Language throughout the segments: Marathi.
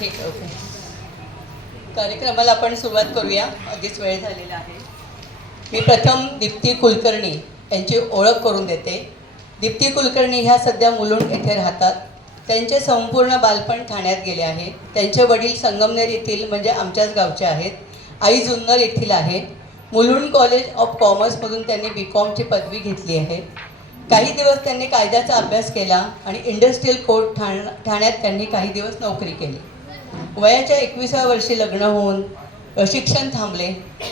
ठीक आहे, ओके. कार्यक्रमाला आपण सुरुवात करूया. आधीच वेळ झालेला आहे. मी प्रथम दीप्ती कुलकर्णी यांची ओळख करून देते. दीप्ती कुलकर्णी ह्या सध्या मुलुंड येथे राहतात. त्यांचे संपूर्ण बालपण ठाण्यात गेले आहे. त्यांचे वडील संगमनेर येथील म्हणजे आमच्याच गावचे आहेत. आई जुन्नर येथील आहे. मुलुंड कॉलेज ऑफ कॉमर्समधून त्यांनी BCom ची पदवी घेतली आहे. काही दिवस त्यांनी कायद्याचा अभ्यास केला आणि इंडस्ट्रियल कोर्ट ठाण्यात त्यांनी काही दिवस नोकरी केली. वयाच्या 21व्या वर्षी लग्न होऊन शिक्षण थांबले.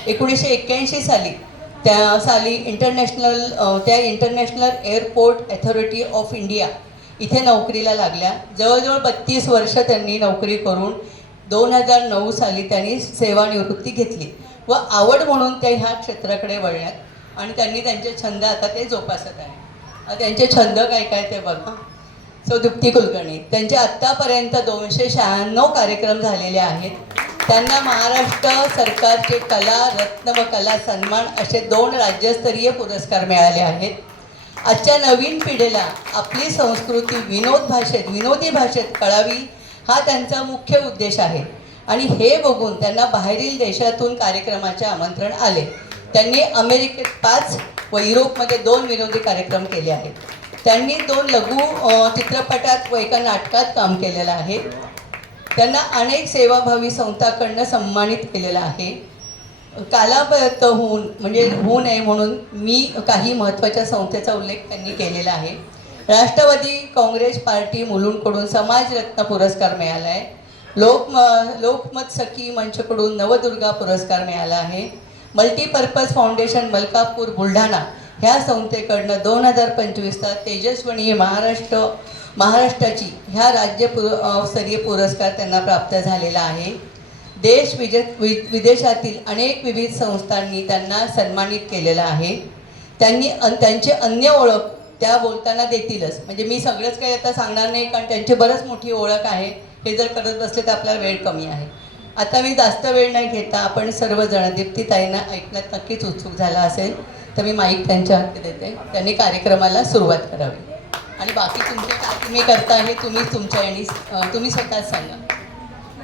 1981 साली international airport authority of India इथे नोकरीला लागल्या. जवळजवळ 32 वर्ष त्यांनी नोकरी करून 2009 साली त्यांनी सेवानिवृत्ती घेतली व आवड म्हणून ते ह्या क्षेत्राकडे वळल्यात आणि त्यांनी त्यांचे छंद आता ते जोपासत आहे. त्यांचे छंद काय काय ते बघा. दीप्ती कुलकर्णी त्यांचे आत्तापर्यंत 296 कार्यक्रम झालेले आहेत. त्यांना महाराष्ट्र सरकारचे कला रत्न व कला सन्मान असे 2 राज्यस्तरीय पुरस्कार मिळाले आहेत. आजच्या नवीन पिढीला आपली संस्कृती विनोदी भाषेत कळावी हा त्यांचा मुख्य उद्देश आहे आणि हे बघून त्यांना बाहेरील देशातून कार्यक्रमाचे आमंत्रण आले. त्यांनी अमेरिकेत 5 व युरोपमध्ये 2 विनोदी कार्यक्रम केले आहेत. त्यांनी 2 लघु चित्रपटात व एका नाटकात काम केलेलं आहे. त्यांना अनेक सेवाभावी संस्थांकडून सन्मानित केलेलं आहे. कालापरत होऊ नये म्हणून मी काही महत्त्वाच्या संस्थेचा उल्लेख त्यांनी केलेला आहे. राष्ट्रवादी काँग्रेस पार्टी मुलुंडकडून समाजरत्न पुरस्कार मिळाला आहे. लोकमत सखी मंचकडून नवदुर्गा पुरस्कार मिळाला आहे. मल्टीपर्पज फाउंडेशन मलकापूर बुलढाणा ह्या संस्थेकडनं 2025चा तेजस्विनी महाराष्ट्राची ह्या राज्यस्तरीय पुरस्कार त्यांना प्राप्त झालेला आहे. विदेशातील अनेक विविध संस्थांनी त्यांना सन्मानित केलेलं आहे. त्यांची अन्य ओळख त्या बोलताना देतीलच. म्हणजे मी सगळंच काही आता सांगणार नाही कारण त्यांची बरंच मोठी ओळख आहे. हे जर करत बसले तर आपल्याला वेळ कमी आहे. आता मी जास्त वेळ नाही घेता आपण सर्वजण दीप्तीताईंना ऐकण्यात नक्कीच उत्सुक झाला असेल तर मी माईक त्यांच्या हाती देते. त्यांनी कार्यक्रमाला सुरुवात करावी आणि बाकी तुमचे काय तुम्ही करता हे तुम्ही तुमच्या यांनी तुम्ही स्वतःच सांगा.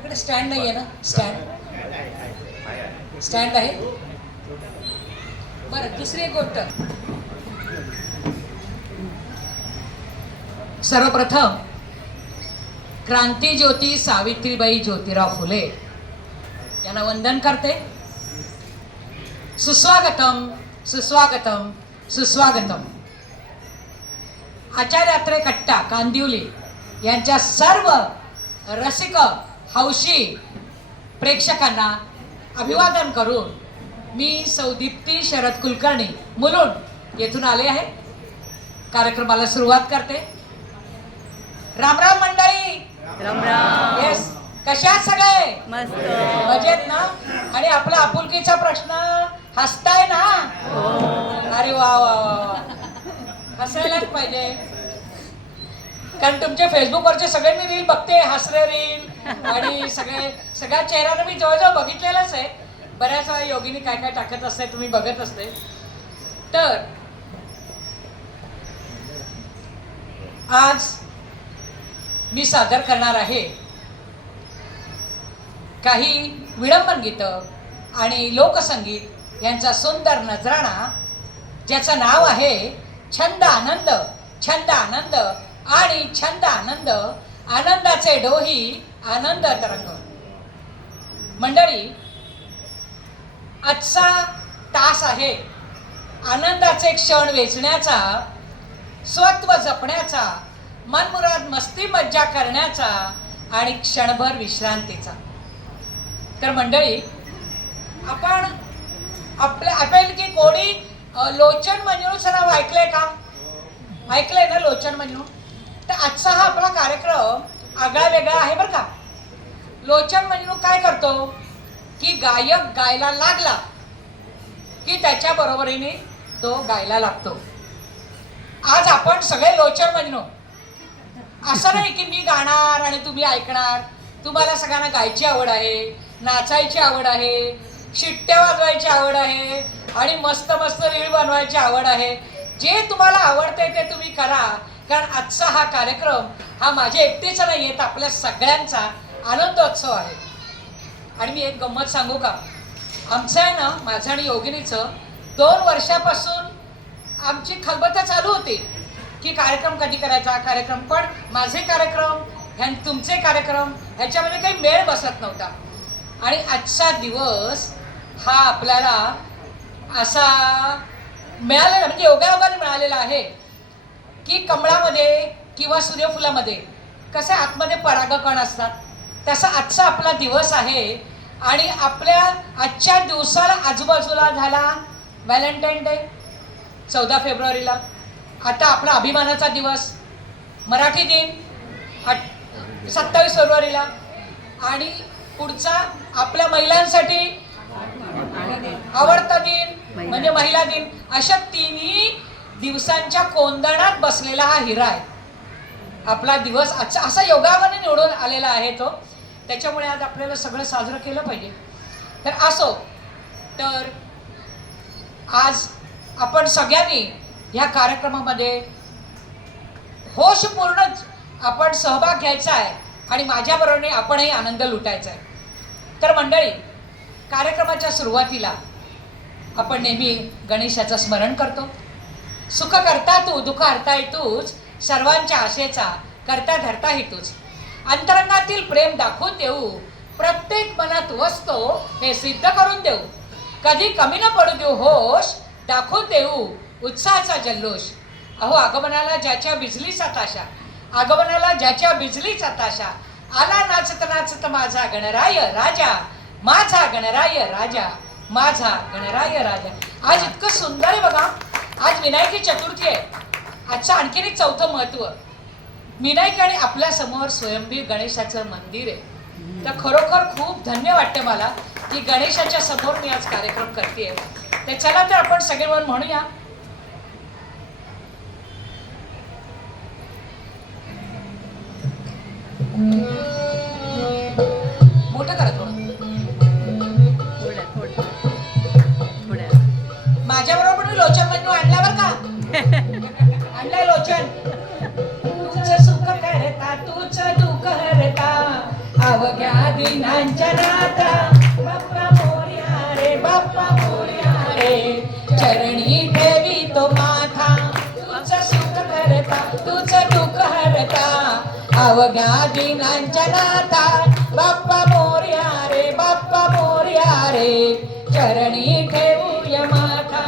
इकडे स्टँड नाही आहे ना? स्टँड आहे. बरं, दुसरी एक गोष्ट. सर्वप्रथम क्रांतीज्योती सावित्रीबाई ज्योतिराव फुले यांना वंदन करते. सुस्वागतम सुस्वागतम सुस्वागतम. आचार्यात्रे कट्टा कांदिवली यांच्या सर्व रसिक हौशी प्रेक्षकांना अभिवादन करून मी दीप्ती शरद कुलकर्णी मुलुंड येथून आले आहे. कार्यक्रमाला सुरुवात करते. राम राम मंडळी. राम राम. येस, कशा सगळे? मस्त. मजेत ना? आणि आपला आपुलकीचा प्रश्न हसताय ना? अरे वा वा वा, हसायलाच पाहिजे कारण तुमचे फेसबुकवरचे सगळे मी रील बघते, हसरे रील आणि सगळ्या चेहऱ्यानं मी जवळजवळ बघितलेलंच आहे. बऱ्याच वेळा योगिनी काय काय टाकत असते तुम्ही बघत असते. तर आज मी सादर करणार आहे काही विडंबन गीतं आणि लोकसंगीत यांचा सुंदर नजराणा ज्याचं नाव आहे छंद आनंद. छंद आनंद आणि छंद आनंद, आनंदाचे डोही आनंद तरंग. मंडळी, आजचा तास आहे आनंदाचे क्षण वेचण्याचा, स्वत्व जपण्याचा, मनमुराद मस्ती मज्जा करण्याचा आणि क्षणभर विश्रांतीचा. तर मंडळी, आपण की कोणी लोचन मंजुळचं नाव ऐकलंय का? ऐकलंय ना लोचन मंजुळ? तर आजचा हा आपला कार्यक्रम आगळा वेगळा आहे बरं का. लोचन मंजुळ काय करतो की गायक गायला लागला की त्याच्या बरोबरीने तो गायला लागतो. आज आपण सगळे लोचन मंजुळ. असं नाही की मी गाणार आणि तुम्ही ऐकणार. तुम्हाला सगळ्यांना गायची आवड आहे, नाचायची आवड आहे, शिट्ट्या वाजवायची आवड आहे आणि मस्त मस्त रील बनवायची आवड आहे. जे तुम्हाला आवडते ते तुम्ही करा कारण आजचा हा कार्यक्रम हा माझे एकटेच नाही आहेत, आपल्या सगळ्यांचा आनंदोत्सव आहे. आणि मी एक गंमत सांगू का, आमचं आहे ना, माझं आणि योगिनीचं 2 वर्षापासून आमची खलबतं चालू होती की कार्यक्रम कधी करायचा कार्यक्रम, पण माझे कार्यक्रम तुमचे कार्यक्रम ह्याच्यामध्ये काही मेळ बसत नव्हता. आणि आजचा दिवस हा आपल्याला असा मिळालेला, म्हणजे योगायोगाने मिळालेला आहे की कमळामध्ये किंवा सूर्यफुलामध्ये कसं आतमध्ये परागकण असतात, तसा आजचा आपला दिवस आहे. आणि आपल्या आजच्या दिवसाला आजूबाजूला झाला व्हॅलेंटाईन डे 14 फेब्रुवारीला, आता आपला अभिमानाचा दिवस मराठी दिन 27 फेब्रुवारीला, आणि पुढचा आपल्या महिलांसाठी आवडता दिन म्हणजे महिला दिन. अशा तिन्ही दिवसांच्या कोंदणात बसलेला हा हिरा आहे आपला दिवस. आजचा असा योगायोगाने निवडून आलेला आहे तो, त्याच्यामुळे आज आपल्याला सगळं साजरं केलं पाहिजे. तर असो, तर आज आपण सगळ्यांनी ह्या कार्यक्रमामध्ये होशपूर्ण आपण सहभाग घ्यायचा आहे आणि माझ्याबरोबरने आपणही आनंद लुटायचा आहे. तर मंडळी, कार्यक्रमाच्या सुरुवातीला आपण नेहमी गणेशाचं स्मरण करतो. सुख करता तू, दुःख हरता तूच, सर्वांच्या आशेचा करता धरता तूच. अंतरंगातील प्रेम दाखवून देऊ, प्रत्येक मनात वसतो हे सिद्ध करून देऊ. कधी कमी न पडू देऊ होश, दाखवून देऊ उत्साहाचा जल्लोष. अहो आगमनाला ज्याच्या बिजलीचा ताशा, आगमनाला ज्याच्या बिजलीचा ताशा, आला नाचत नाचत माझा गणराय राजा, माझा गणराय राजा, माझा गणराय राजा. आज इतकं सुंदर आहे बघा. आज विनायकी चतुर्थी आहे. आजचं आणखीन एक चौथं महत्व, विनायक आणि आपल्या समोर स्वयंभू गणेशाचं मंदिर आहे. तर खरोखर खूप धन्य वाटतं मला की गणेशाच्या समोर मी आज कार्यक्रम करते. तर चला तर आपण सगळे मिळून म्हणूया, मोठं करा थोडं. माझ्या बरोबर पण लोचन म्हणून आणला बर का, आणलाय लोचन. तुझं सुख करता तूच दुःख हरता, अवघ्या दिनांच्या नाता, बाप्पा मोरया रे, बाप्पा मोरया रे, चरणी ठेवी तो माथा. तुझं सुख करता तूच दुःख हरता, अवघ्या दिनांच्या नाता, बाप्पा मोरया रे, बाप्पा मोरया रे, चरणी ठेवूया माथा.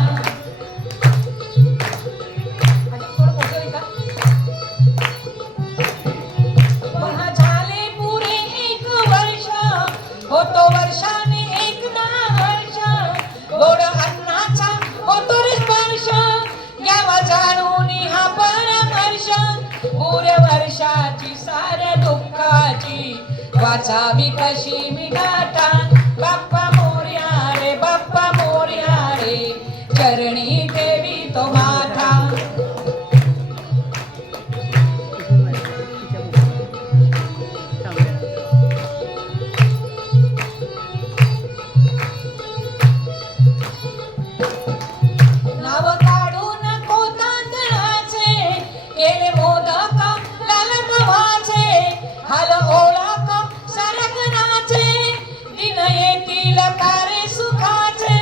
झाले पुरे 1 वर्ष, होतो वर्षाने 1 ना वर्ष, गोड अन्नाचा होतो रे स्पर्श, घ्यावा जाणून हा परामर्श. पुरे वर्षाची साऱ्या दुःखाची वाचावी कशी मी गाथा, बाप्पा मोरया रे, बाप्पा मोरया रे, चरणी ठेवी तो माथा. नाव काढू नको तांदळाचे, केले मोदक लाल गव्हाचे, हाल ओळख सरगनाचे, दिन येतील कारे सुखाचे,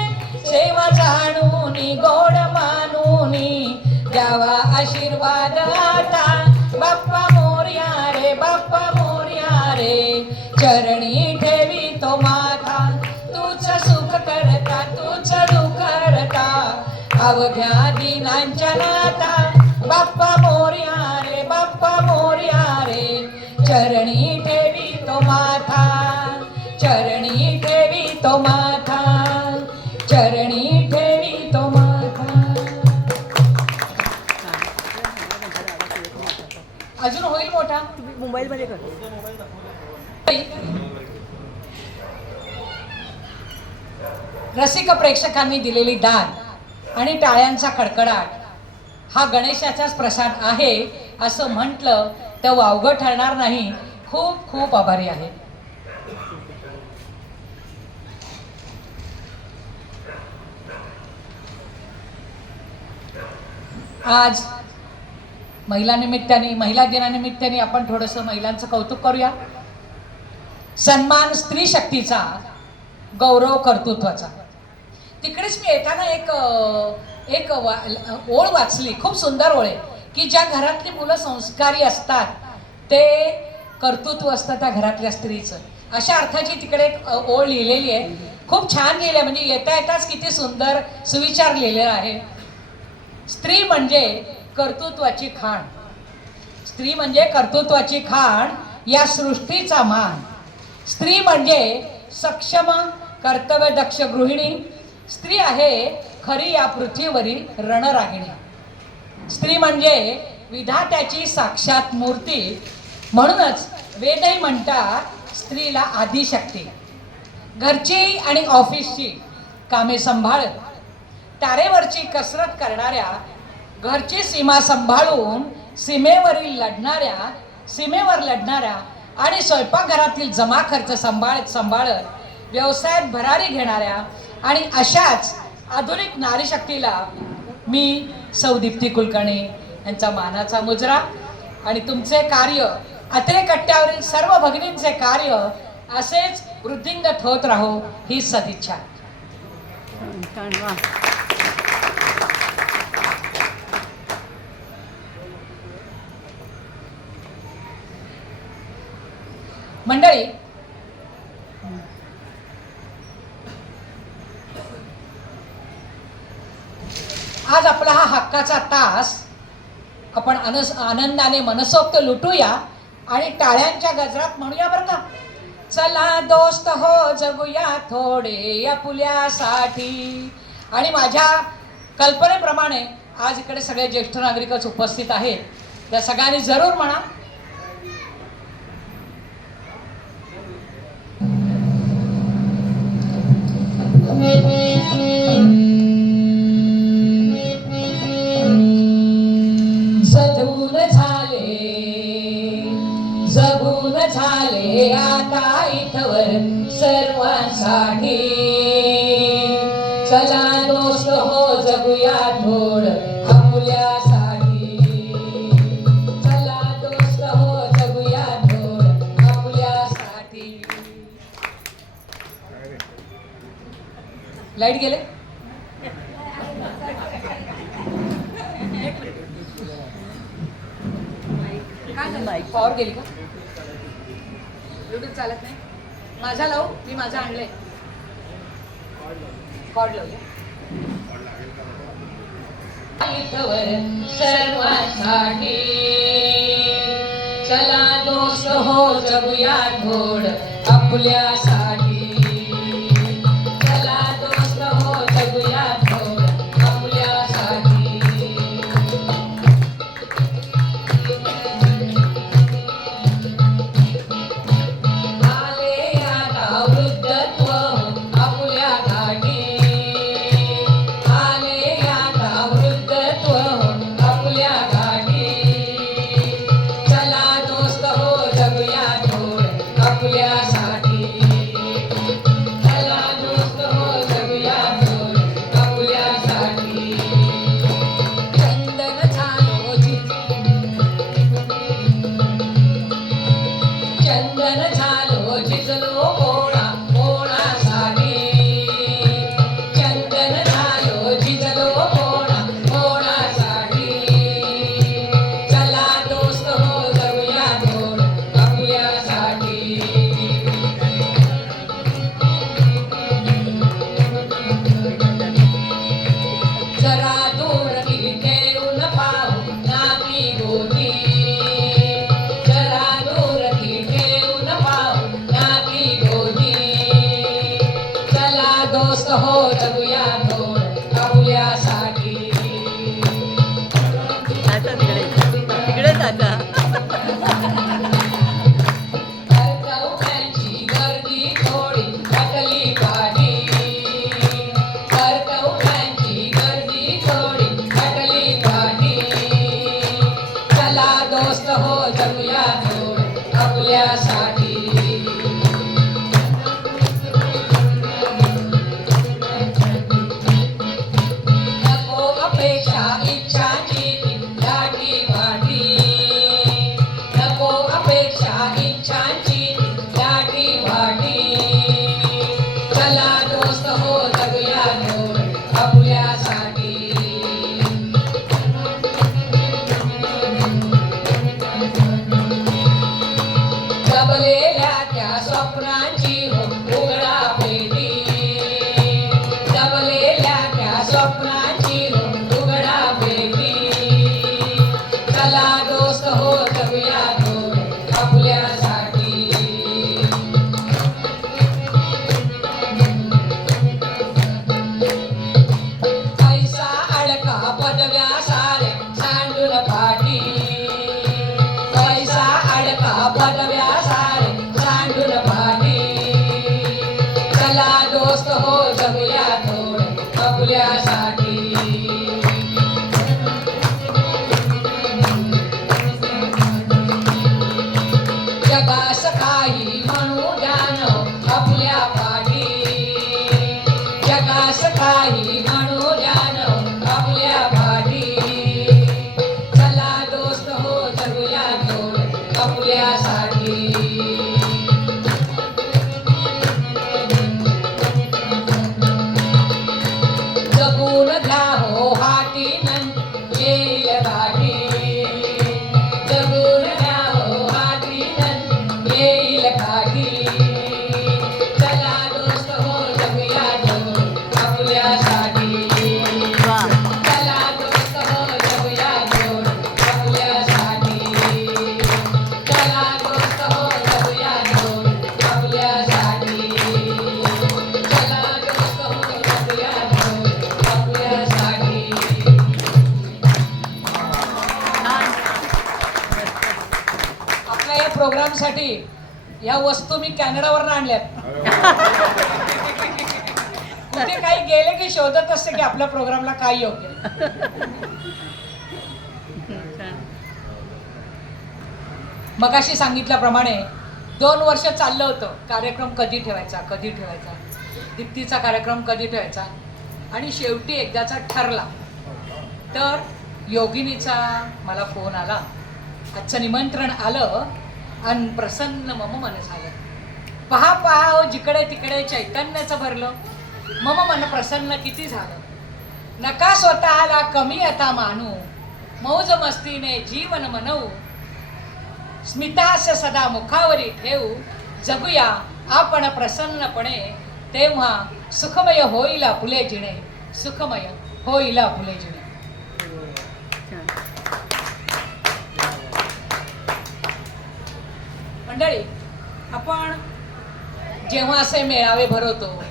सेवा जाणूनी गोड मानूनी, द्यावा आशीर्वाद आता, बाप्पा मोरया रे, बाप्पा मोरया रे, चरणी ठेवी तो माथा. तूच सुख करता तूच दुःख हरता, अवघ्या दिनांच्या नाता, बाप्पा मोरया रे, बाप्पा मोरया रे, चरणी ठेवी तो माथा, चरणी ठेवी तो माथा, चरणी ठेवी तो माथा. अजून होईल मोठा. मोबाईल मध्ये कर. रसिक प्रेक्षकांनी दिलेली दान आणि टाळ्यांचा कडकडाट हा गणेशाचाच प्रसाद आहे असं म्हटलं तर वावगं ठरणार नाही. खूप खूप आभारी आहे. आज महिला दिनानिमित्ताने आपण थोडंसं महिलांचं कौतुक करूया. सन्मान स्त्री शक्तीचा, गौरव कर्तृत्वाचा. तिकडेच मी येताना एक ओळ वाचली, खूप सुंदर ओळ आहे, की ज्या घरातली मुलं संस्कारी असतात ते कर्तृत्व असतं त्या घरातल्या स्त्रीचं. अशा अर्थाची तिकडे एक ओळ लिहिलेली आहे, खूप छान लिहिली आहे. म्हणजे येता येताच किती सुंदर सुविचार लिहिलेला आहे. स्त्री म्हणजे कर्तृत्वाची खाण, स्त्री म्हणजे कर्तृत्वाची खाण, या सृष्टीचा मान. स्त्री म्हणजे सक्षम कर्तव्यदक्ष गृहिणी. स्त्री आहे खरी या पृथ्वीवरील रणरागिणी. स्त्री म्हणजे विधात्याची साक्षात मूर्ती. म्हणूनच वेदही म्हणतात स्त्रीला आदिशक्ती. घरची आणि ऑफिसची कामे सांभाळत, तारेवरची कसरत करणाऱ्या, घरची सीमा सांभाळून सीमेवर लढणाऱ्या आणि स्वयंपाकघरातील जमा खर्च सांभाळत व्यवसायात भरारी घेणाऱ्या आणि अशाच आधुनिक नारी शक्तीला मी सौ दीप्ती कुलकर्णी यांचा मानाचा मुजरा आणि तुमचे कार्य, अत्रे कट्ट्यावरील सर्व भगिनींचे कार्य असेच वृद्धिंगत होत राहो ही सदिच्छा. मंडळी, आज आपला हा हक्काचा तास आपण आनंदाने मनसोक्त लुटूया आणि टाळ्यांच्या गजरात म्हणूया बरं का, चला दोस्त हो जगूया थोडे आपुल्यासाठी. आणि माझ्या कल्पनेप्रमाणे आज इकडे सगळे ज्येष्ठ नागरिकच उपस्थित आहेत, त्या सगळ्यांनी जरूर म्हणा, जगून झाले आता इथवर सर्वांसाठी. चला दोस्त हो जगूया थोड आपुल्यासाठी. चला दोस्त हो जगूया थोड आपुल्यासाठी. लाईट गेले. पॉवर गेली का? ब्लूटूथ चालत नाही. माझा लावू, मी माझा आणलंय. कॉर्ड लावूया. सर्वांसाठी चला दोस्त हो जगूया थोड आपुल्यासाठी. चला दोस्त हो जगूया थोड आपुल्यासाठी. स्वप्नाची उघडा पेटी, दबलेल्या त्या स्वप्नाची उघडा पेटी. चला दोस्त हो जाऊया थोडे आपल्यासाठी. पैसा अडका पदव्या सारे सांडून पाठी. पैसा अडका पदव्या सारे सांडून पाठी. चला दोस्त हो जगूया थोडे आपल्यासाठी. जगास काही म्हणू द्यान आपल्या पाठी. जगास काही म्हणू द्यान आपल्या पाठी. चला दोस्त हो जगूया थोडे आपल्यासाठी. जगून घ्या हो हाती नंद येईल गाठी. जगून घ्या हो हाती नंद येईल गाठी. चला दोस्त हो जगूया थोडे आपल्यासाठी. चला दोस्त हो जगूया थोडे आपल्यासाठी. चला दोस्त हो जगूया थोडे आपल्यासाठी. चला दोस्त हो जगूया थोडे आपल्यासाठी. आपल्या या प्रोग्रामसाठी या वस्तू मी कॅनडावरून आणल्यात. कुठे काही गेले की शोधत असते की आपल्या प्रोग्रामला काय योग्य. मगाशी सांगितल्याप्रमाणे 2 वर्ष चाललं होतं कार्यक्रम कधी ठेवायचा कधी ठेवायचा, दीप्तीचा कार्यक्रम कधी ठेवायचा. आणि शेवटी एकदाचा ठरला. तर योगिनीचा मला फोन आला, आजचं निमंत्रण आलं आणि प्रसन्न मम मन झालं. पहा पहा हो जिकडे तिकडे चैतन्याचं भरलं. मम मन प्रसन्न किती झालं. नका स्वतःला कमी आता मानू, मौज मस्तीने जीवन मनवू. स्मितास्य सदा मुखावरी ठेवू, जगूया आपण प्रसन्नपणे. तेव्हा सुखमय होईल फुले जिणे, सुखमय होईल फुले जिणे. मंडळी, आपण जेव्हा असे मेळावे भरवतो,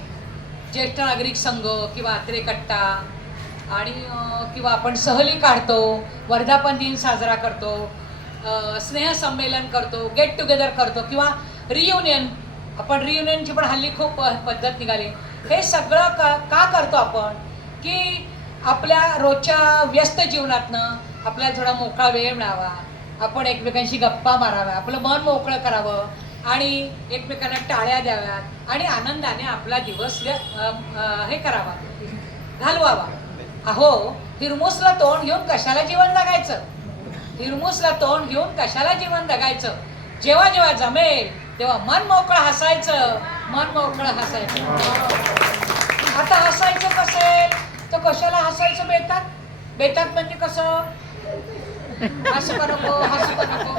ज्येष्ठ नागरिक संघ किंवा आत्रे कट्टा आणि किंवा आपण सहली काढतो, वर्धापन दिन साजरा करतो, स्नेहसंमेलन करतो, गेट टुगेदर करतो किंवा रियुनियन. आपण रियुनियनची पण हल्ली खूप पद्धत निघाली. हे सगळं का करतो आपण की आपल्या रोजच्या व्यस्त जीवनातनं आपल्याला थोडा मोकळा वेळ मिळावा, आपण एकमेकांशी गप्पा माराव्या, आपलं मन मोकळं करावं आणि एकमेकांना टाळ्या द्याव्यात आणि आनंदाने आपला दिवस हे करावा, घालवावा. अहो, हिरमुसला तोंड घेऊन कशाला जीवन जगायचं. हिरमुसला तोंड घेऊन कशाला जीवन जगायचं. जेव्हा जेव्हा जमेल तेव्हा मन मोकळं हसायचं, मन मोकळं हसायचं. आता हसायचं कसेल तर कशाला हसायचं. बेतात बेतात म्हणजे कसं, हसू का नको हसू का नको.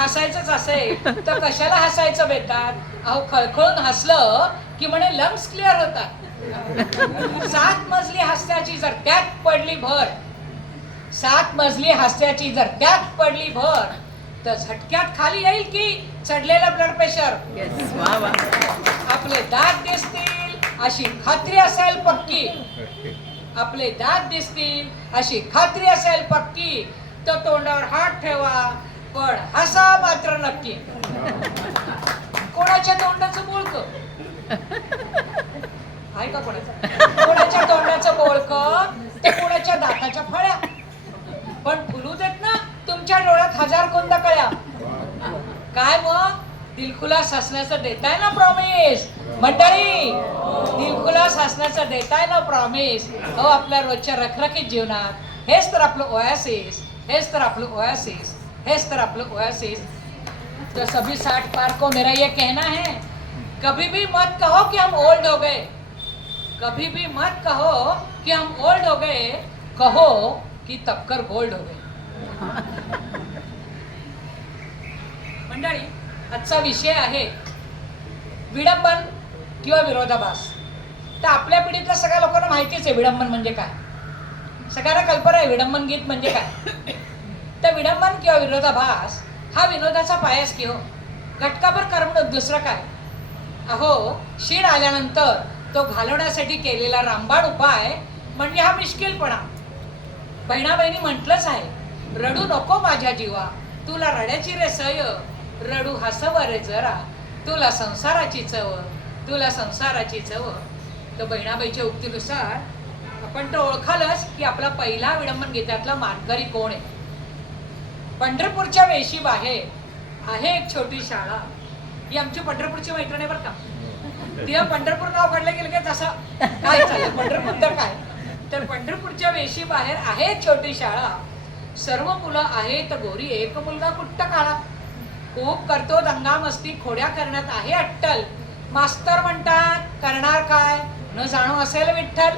हसायचंच असेल तर कशाला हसायचं बेतात. अहो, खळखळून हसलं की म्हणे लंग्स क्लिअर होतात. 7 मजली हास्याची जर त्यात पडली भर, 7 मजली हास्याची जर त्यात पडली भर, तर झटक्यात खाली येईल की चढलेलं ब्लड प्रेशर. आपले दात दिसतील अशी खात्री असेल पक्की, आपले दात दिसतील अशी खात्री असेल पक्की, तर तोंडावर हात ठेवा पण हसा मात्र नक्की. कोणाच्या तोंडाचं बोळक आहे का कोणाचं. कोणाच्या तोंडाचं बोळक ते कोणाच्या दाताच्या फळ्या. पण फुलू देत ना तुमच्या डोळ्यात 1000 कोंदा कळ्या. काय मग दिलखुलास हसण्याचं देताय ना प्रॉमिस. मंडळी, दिलखुलास हसण्याचं देताय ना प्रॉमिस. हो, आपल्या रोजच्या रखरखीत जीवनात हेच तर आपलं ओएसिस, हेच तर आपलं ओएसिस, हेच तर आपलं ओएसिस. तो सभी 60 पार को मेरा ये कहना है, कभी भी मत कहो कि हम ओल्ड हो गए, कभी भी मत कहो कि हम ओल्ड हो गए, कहो कि तबकर गोल्ड हो गए. मंडळी, आजचा विषय आहे विडंबन किंवा विरोधाभास. तर आपल्या पिढीतल्या सगळ्या लोकांना माहितीच आहे विडंबन म्हणजे काय. सगळ्यांना कल्पना आहे विडंबन गीत म्हणजे काय. तर विडंबन किंवा विरोधाभास हा विनोदाचा पायाच की हो. घटकाभर करमणूक दुसरं काय. अहो शीण आल्यानंतर तो घालवण्यासाठी केलेला रामबाण उपाय म्हणजे हा मिश्किलपणा. बहिणा बहिणी म्हटलंच आहे, रडू नको माझ्या जीवा, तुला रड्याची रे सय, रडू हसव रे जरा, तुला संसाराची चव, तुला संसाराची चव. तर बहिणाबाईच्या उक्तीनुसार आपण तो ओळखालच की आपला पहिला विडंबन गीतातला मानकरी कोण आहे. पंढरपूरच्या वेशी बाहेर आहे एक छोटी शाळा. ही आमची पंढरपूरची मैत्रीण आहे बरं का. तिला पंढरपूर नाव काढलं गेलं की तसं काय चालेल, पंढरपूर तर काय. तर पंढरपूरच्या वेशी बाहेर आहे छोटी शाळा, सर्व मुलं आहेत गोरी, एक मुलगा कुट्ट काळा. खूप करतो दंगा मस्ती, खोड्या करण्यात आहे अट्टल, मास्तर म्हणतात करणार काय, न जाणो असेल विठ्ठल.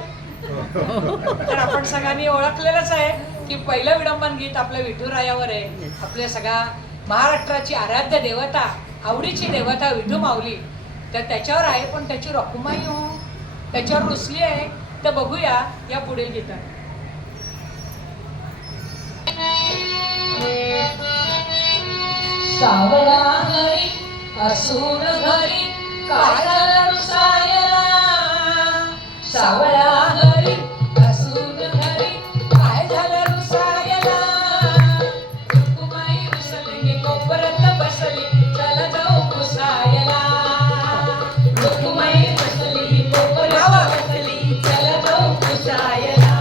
तर आपण सगळ्यांनी ओळखलेलंच आहे की पहिलं विडंबन गीत आपल्या विठुरायावर आहे. आपल्या सगळ्या महाराष्ट्राची आराध्य देवता, आवडीची देवता विठू माऊली. तर त्याच्यावर आहे, पण त्याची रखुमाई हो त्याच्यावर रुसली आहे. तर बघूया या पुढील गीतात. सावळा हरी असून घरी काय झालं रुसायला, सावळा हरी असून घरी काय झालं रुसायला, रुक्माई रुसली कोपऱ्यात बसली चला जाऊ पुसायला, रुक्माई रुसली कोपऱ्यात बसली चला जाऊ पुसायला.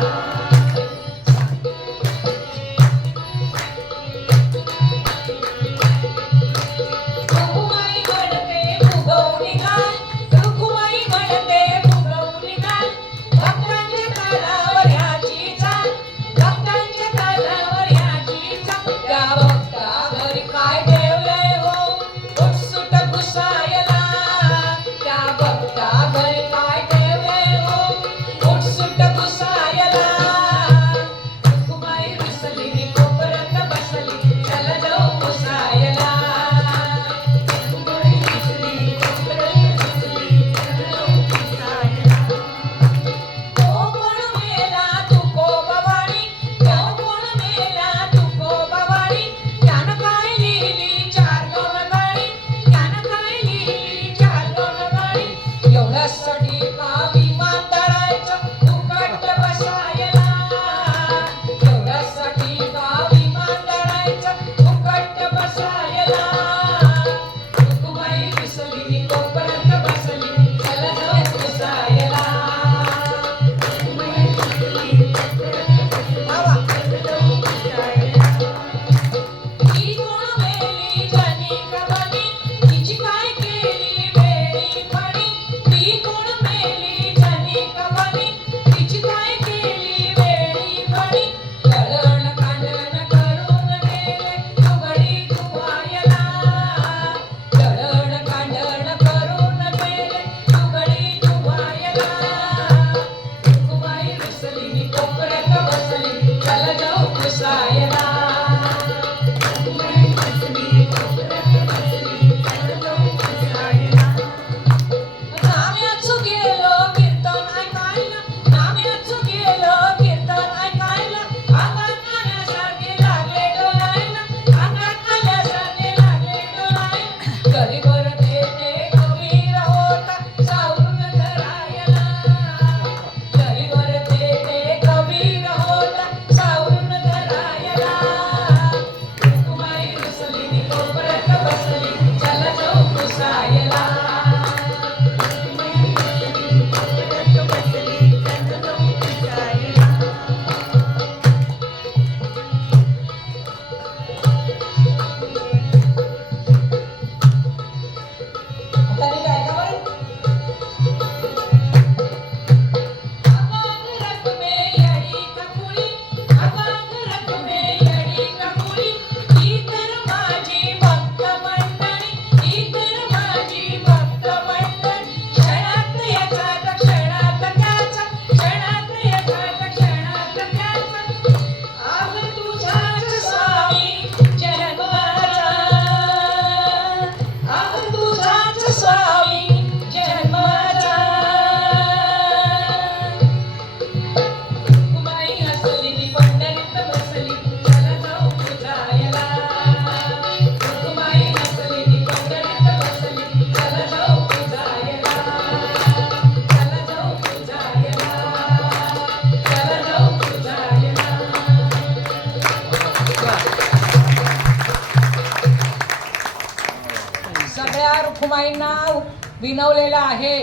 रुसवाईंना विनवलेलं आहे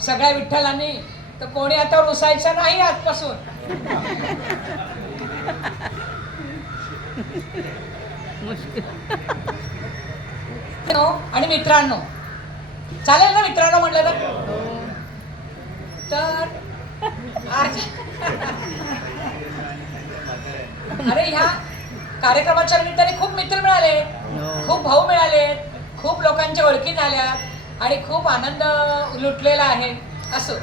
सगळ्या विठ्ठलांनी, तर कोणी आता रुसायचं नाही आजपासून. आणि मित्रांनो, चालेल ना मित्रांनो म्हटलं तर आज अरे ह्या कार्यक्रमाच्या निमित्ताने खूप मित्र मिळाले, खूप भाऊ मिळाले, खूप लोकांच्या ओळखी झाल्या आणि खूप आनंद लुटलेला आहे. असो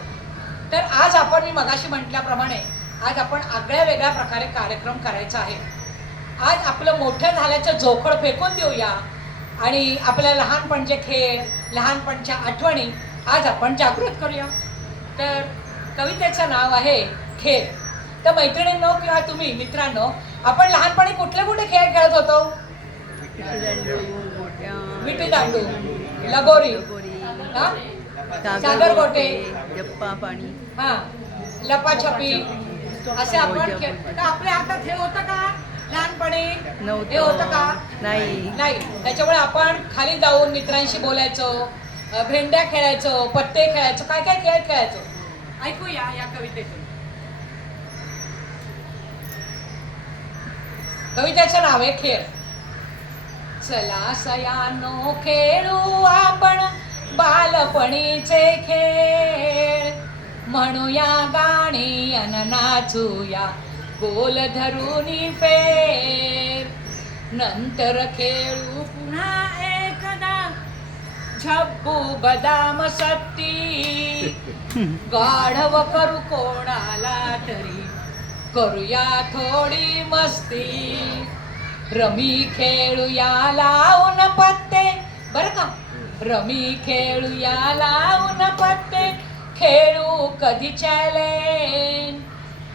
तर आज आपण, मी मगाशी म्हटल्याप्रमाणे, आज आपण आगळ्या वेगळ्या प्रकारे कार्यक्रम करायचा आहे. आज आपलं मोठं झाल्याचं जोखड फेकून देऊया आणि आपल्या लहानपणचे खेळ, लहानपणच्या आठवणी आज आपण जागृत करूया. तर कवितेचं नाव आहे खेळ. तर मैत्रिणींनो किंवा तुम्ही मित्रांनो, आपण लहानपणी कुठले कुठले खेळ खेळत होतो? विटी दांडू, लगोरी, सागर गोटे, हा, लपाछपी, असे आपण खेळ. तर आपल्या हातात हे होतं का लहानपणी? हे होतं का? नाही. त्याच्यामुळे आपण खाली जाऊन मित्रांशी बोलायचो, भेंड्या खेळायचो, पत्ते खेळायचो, काय काय खेळ खेळायचो. ऐकूया या कवितेतून. कवितेचं नाव आहे खेळ. चला सयानो खेळू आपण बालपणीचे खेळ, म्हणूया गाणी अन नाचूया गोल धरुनी फेर. नंतर खेळू पुन्हा एकदा झब्बू बदाम सत्ती, गाढव करू कोणाला तरी करूया थोडी मस्ती. रमी खेळूया लावून पत्ते, बरं का, रमी खेळूया लावून पत्ते, खेळू कधी चॅलेंज,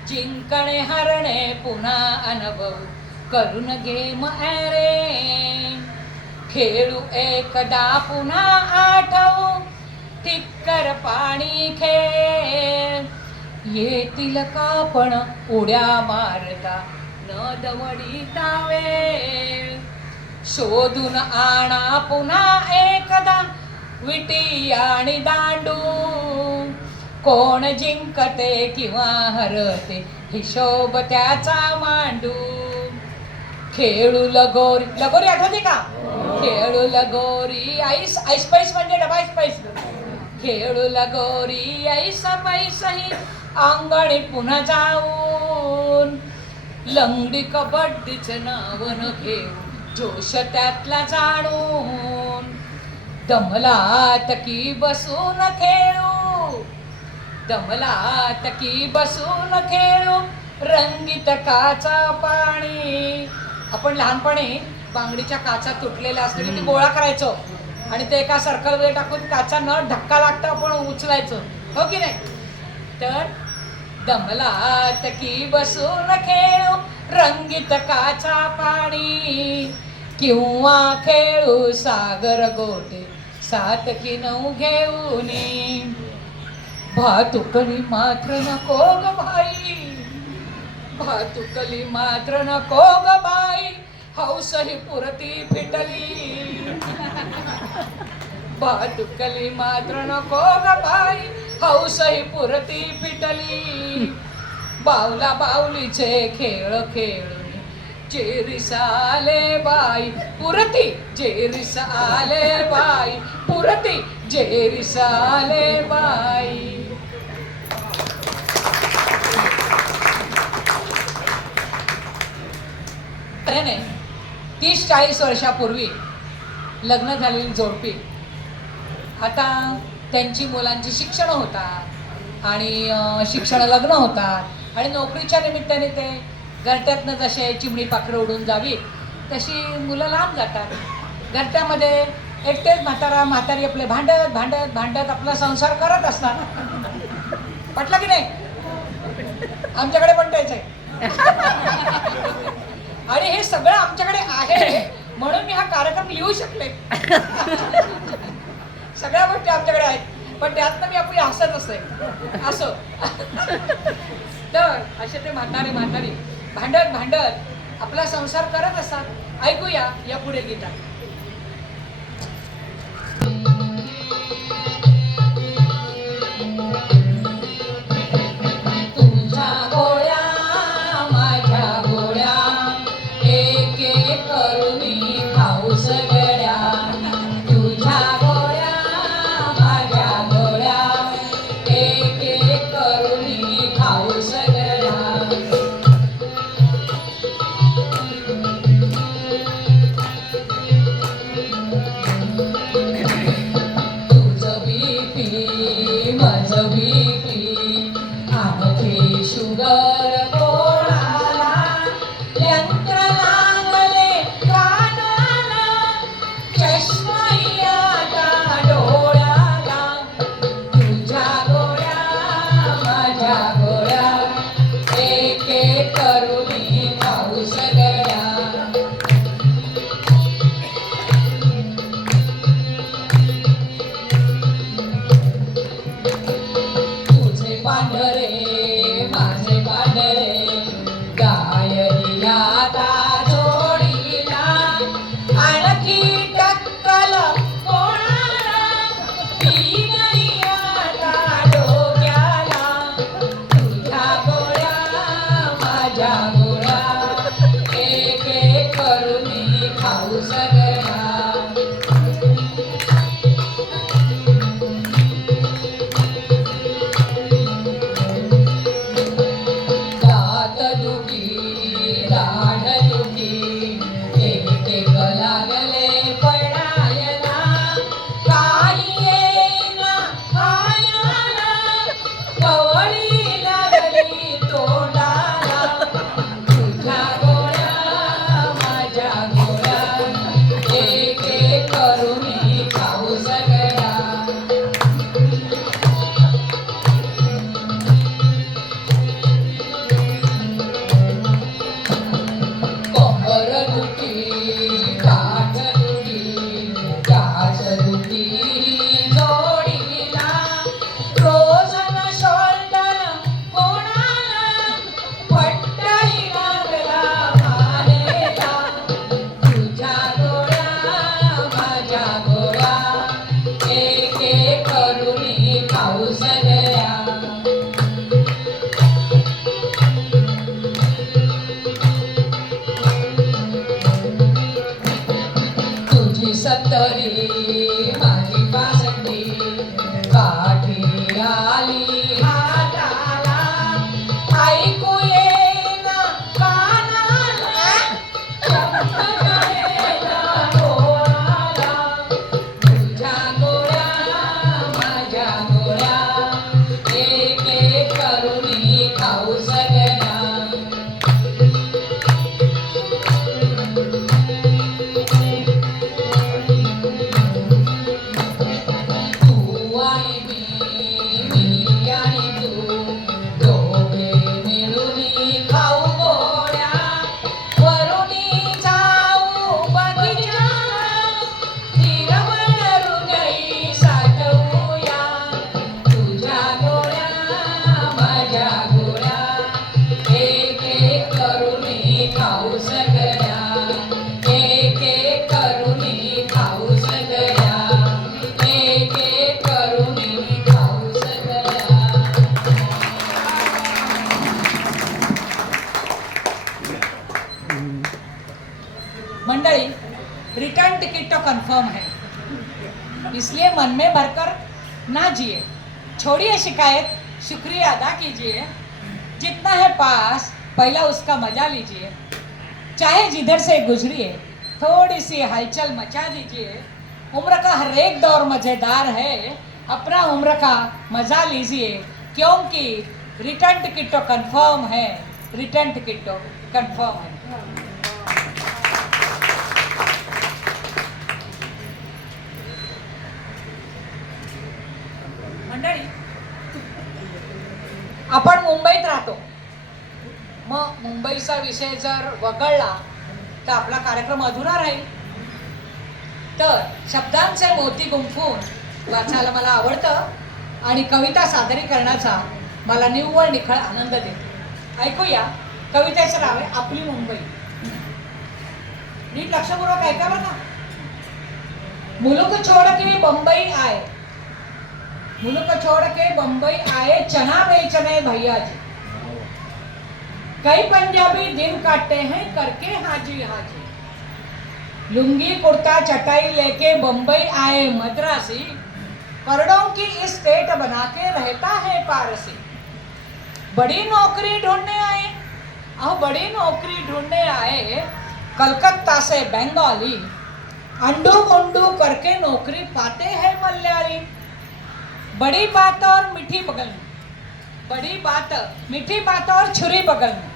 जिंकणे हरणे पुन्हा अनुभव करून गेम अरेंज. खेळू एकदा पुन्हा आठवू ठिक्कर पाणी खेळ, येतील कापण उड्या मारता न दवडीता वेळ. शोधून आणा पुन्हा एकदा विटी आणि दांडू, कोण जिंकते किंवा हरते हिशोब त्याचा मांडू. खेळू लगोरी, लगोरी आठवते का? खेळू लगोरी ऐस, ऐस पैस म्हणजे डबा ऐस पैस. खेळू लगोरी ऐस पैसही अंगणी पुन्हा जाऊन, लंगडी कबड्डीच नाव न घेऊ जोश त्यातला जाणून. दमलात की बसून खेळू, दमलात की बसून खेळू रंगीत काचा पाणी. आपण लहानपणी बांगडीच्या काचा तुटलेल्या असलेली ती गोळा करायचो आणि ते एका सर्कलमध्ये टाकून काचा न धक्का लागता आपण उचलायचो, हो की नाही? तर दमलात की बसून खेळू रंगीत काचा पाणी, किंवा खेळू सागर गोटे 7 की 9 घेऊन. भातुकली मात्र नको ग बाई, भातुकली मात्र नको ग बाई, हौस ही पुरती फिटली. भातुकली मात्र नको ग बाई, हौस ही पुरती फिटली. बावला बावलीचे खेळ खेळून जेरीस आले बाई पुरती, जेरीस आले बाई पुरती, जेरीस आले बाई. त्याने 30-40 वर्षापूर्वी लग्न झालेली जोडपी आता त्यांची मुलांची शिक्षण होतात आणि शिक्षण लग्न होतात आणि नोकरीच्या निमित्ताने ते घरट्यातनं जसे चिमणी पाखरं उडून जावी तशी मुलं लांब जातात. घरट्यामध्ये एकटेच म्हातारी आपले भांडत भांडत भांडत आपला संसार करत असतात. पटलं की नाही? आमच्याकडे पण तेच आहे आणि हे सगळं आमच्याकडे आहे म्हणून मी हा कार्यक्रम लिहू शकले. सगळ्या गोष्टी आमच्याकडे आहेत पण त्यातनं मी आपली हसत असते असं. तर असे ते म्हातारी भांडत भांडत आपला संसार करत असतात. ऐकूया या पुढे गीतात. बीपी आणखी शुगर कोणाला यंत्र लागले कानाला चष्माही आता डोळ्याला तुझ्या गोळ्या माझ्या गोळ्या एक एक करुणी खाऊ सगळ्या तुझे पांढरे माझे पांढरे गाय आता जोडीला आणखी टक्कल कोणाला ती नाही आता डोक्याला तुझ्या गोळ्या माझ्या गोळ्या एक एक करुणी खाऊ सगळ्या दात दुखी दाढ दुखी एक एक लागले पडायला काही येईना खायला कवळी लागली तोंडाला तुझ्या गोळ्या माझ्या गोळ्या एक एक करुणी खाऊ सगळ्या कंबर दुखी काठ दुखी जोडीला रोजन शोल्डर कोणाला पट्टाही लागला मानेला तुझ्या गोळ्या माझ्या गोळ्या एक एक करुणी खाऊ सगळ्या तुझी सत्तरी माझी पासष्टी काठी आली हाताला ऐकू येईना कानाला चमकलेला डोळाला तुझ्या गोळ्या माझ्या गोळ्या एक एक करुणी खाऊ सगळ्या तू आणि मी आणि तू दोघे मिळून खाऊ गोळ्या वरुणी जाऊ बगीचाला हिरवळ हृदयी साठवूया तुझ्या गोळ्या माझ्या गोळ्या एक एक करुणी खाऊ सगळ्या एक एक करुणी खाऊ सगळ्या एक एक करुणी खाऊ सगळ्या मंडली रिटर्न टिकट तो कंफर्म है इसलिए मन में भरकर ना जिए छोड़िए शिकायत शुक्रिया अदा कीजिए जितना है पास पहला उसका मजा लीजिए चाहे जिधर से गुजरिए थोड़ी सी हलचल मचा दीजिए उम्र का हर एक दौर मज़ेदार है अपना उम्र का मज़ा लीजिए क्योंकि रिटर्न टिकट तो कंफर्म है रिटर्न टिकट तो कंफर्म है मंडळी आपण मुंबईत राहतो मग मुंबईचा विषय जर वगळला तर आपला कार्यक्रम अधुरा राहील तर शब्दांचे मोती गुंफून वाचायला मला आवडतं आणि कविता सादरीकरणाचा मला निव्वळ निखळ आनंद देतो ऐकूया कवितेचं नाव आहे आपली मुंबई नीट लक्षपूर्वक ऐका बरं का मुलुक छोड़ के बंबई आए मुलुक छोड़ के बंबई आए चना बेचने भैया जी कई पंजाबी दिन काटते हैं करके हाजी हाजी लुंगी कुर्ता चटाई लेके बंबई आए मद्रासी करोड़ों की स्टेट बना के रहता है पारसी बड़ी नौकरी ढूंढने आए बड़ी नौकरी ढूंढने आए कलकत्ता से बंगाली अंडू मुंडू करके नौकरी पाते हैं मलयाली बड़ी बात और मीठी बगल में, बड़ी बात मीठी बात और छुरी बगल में,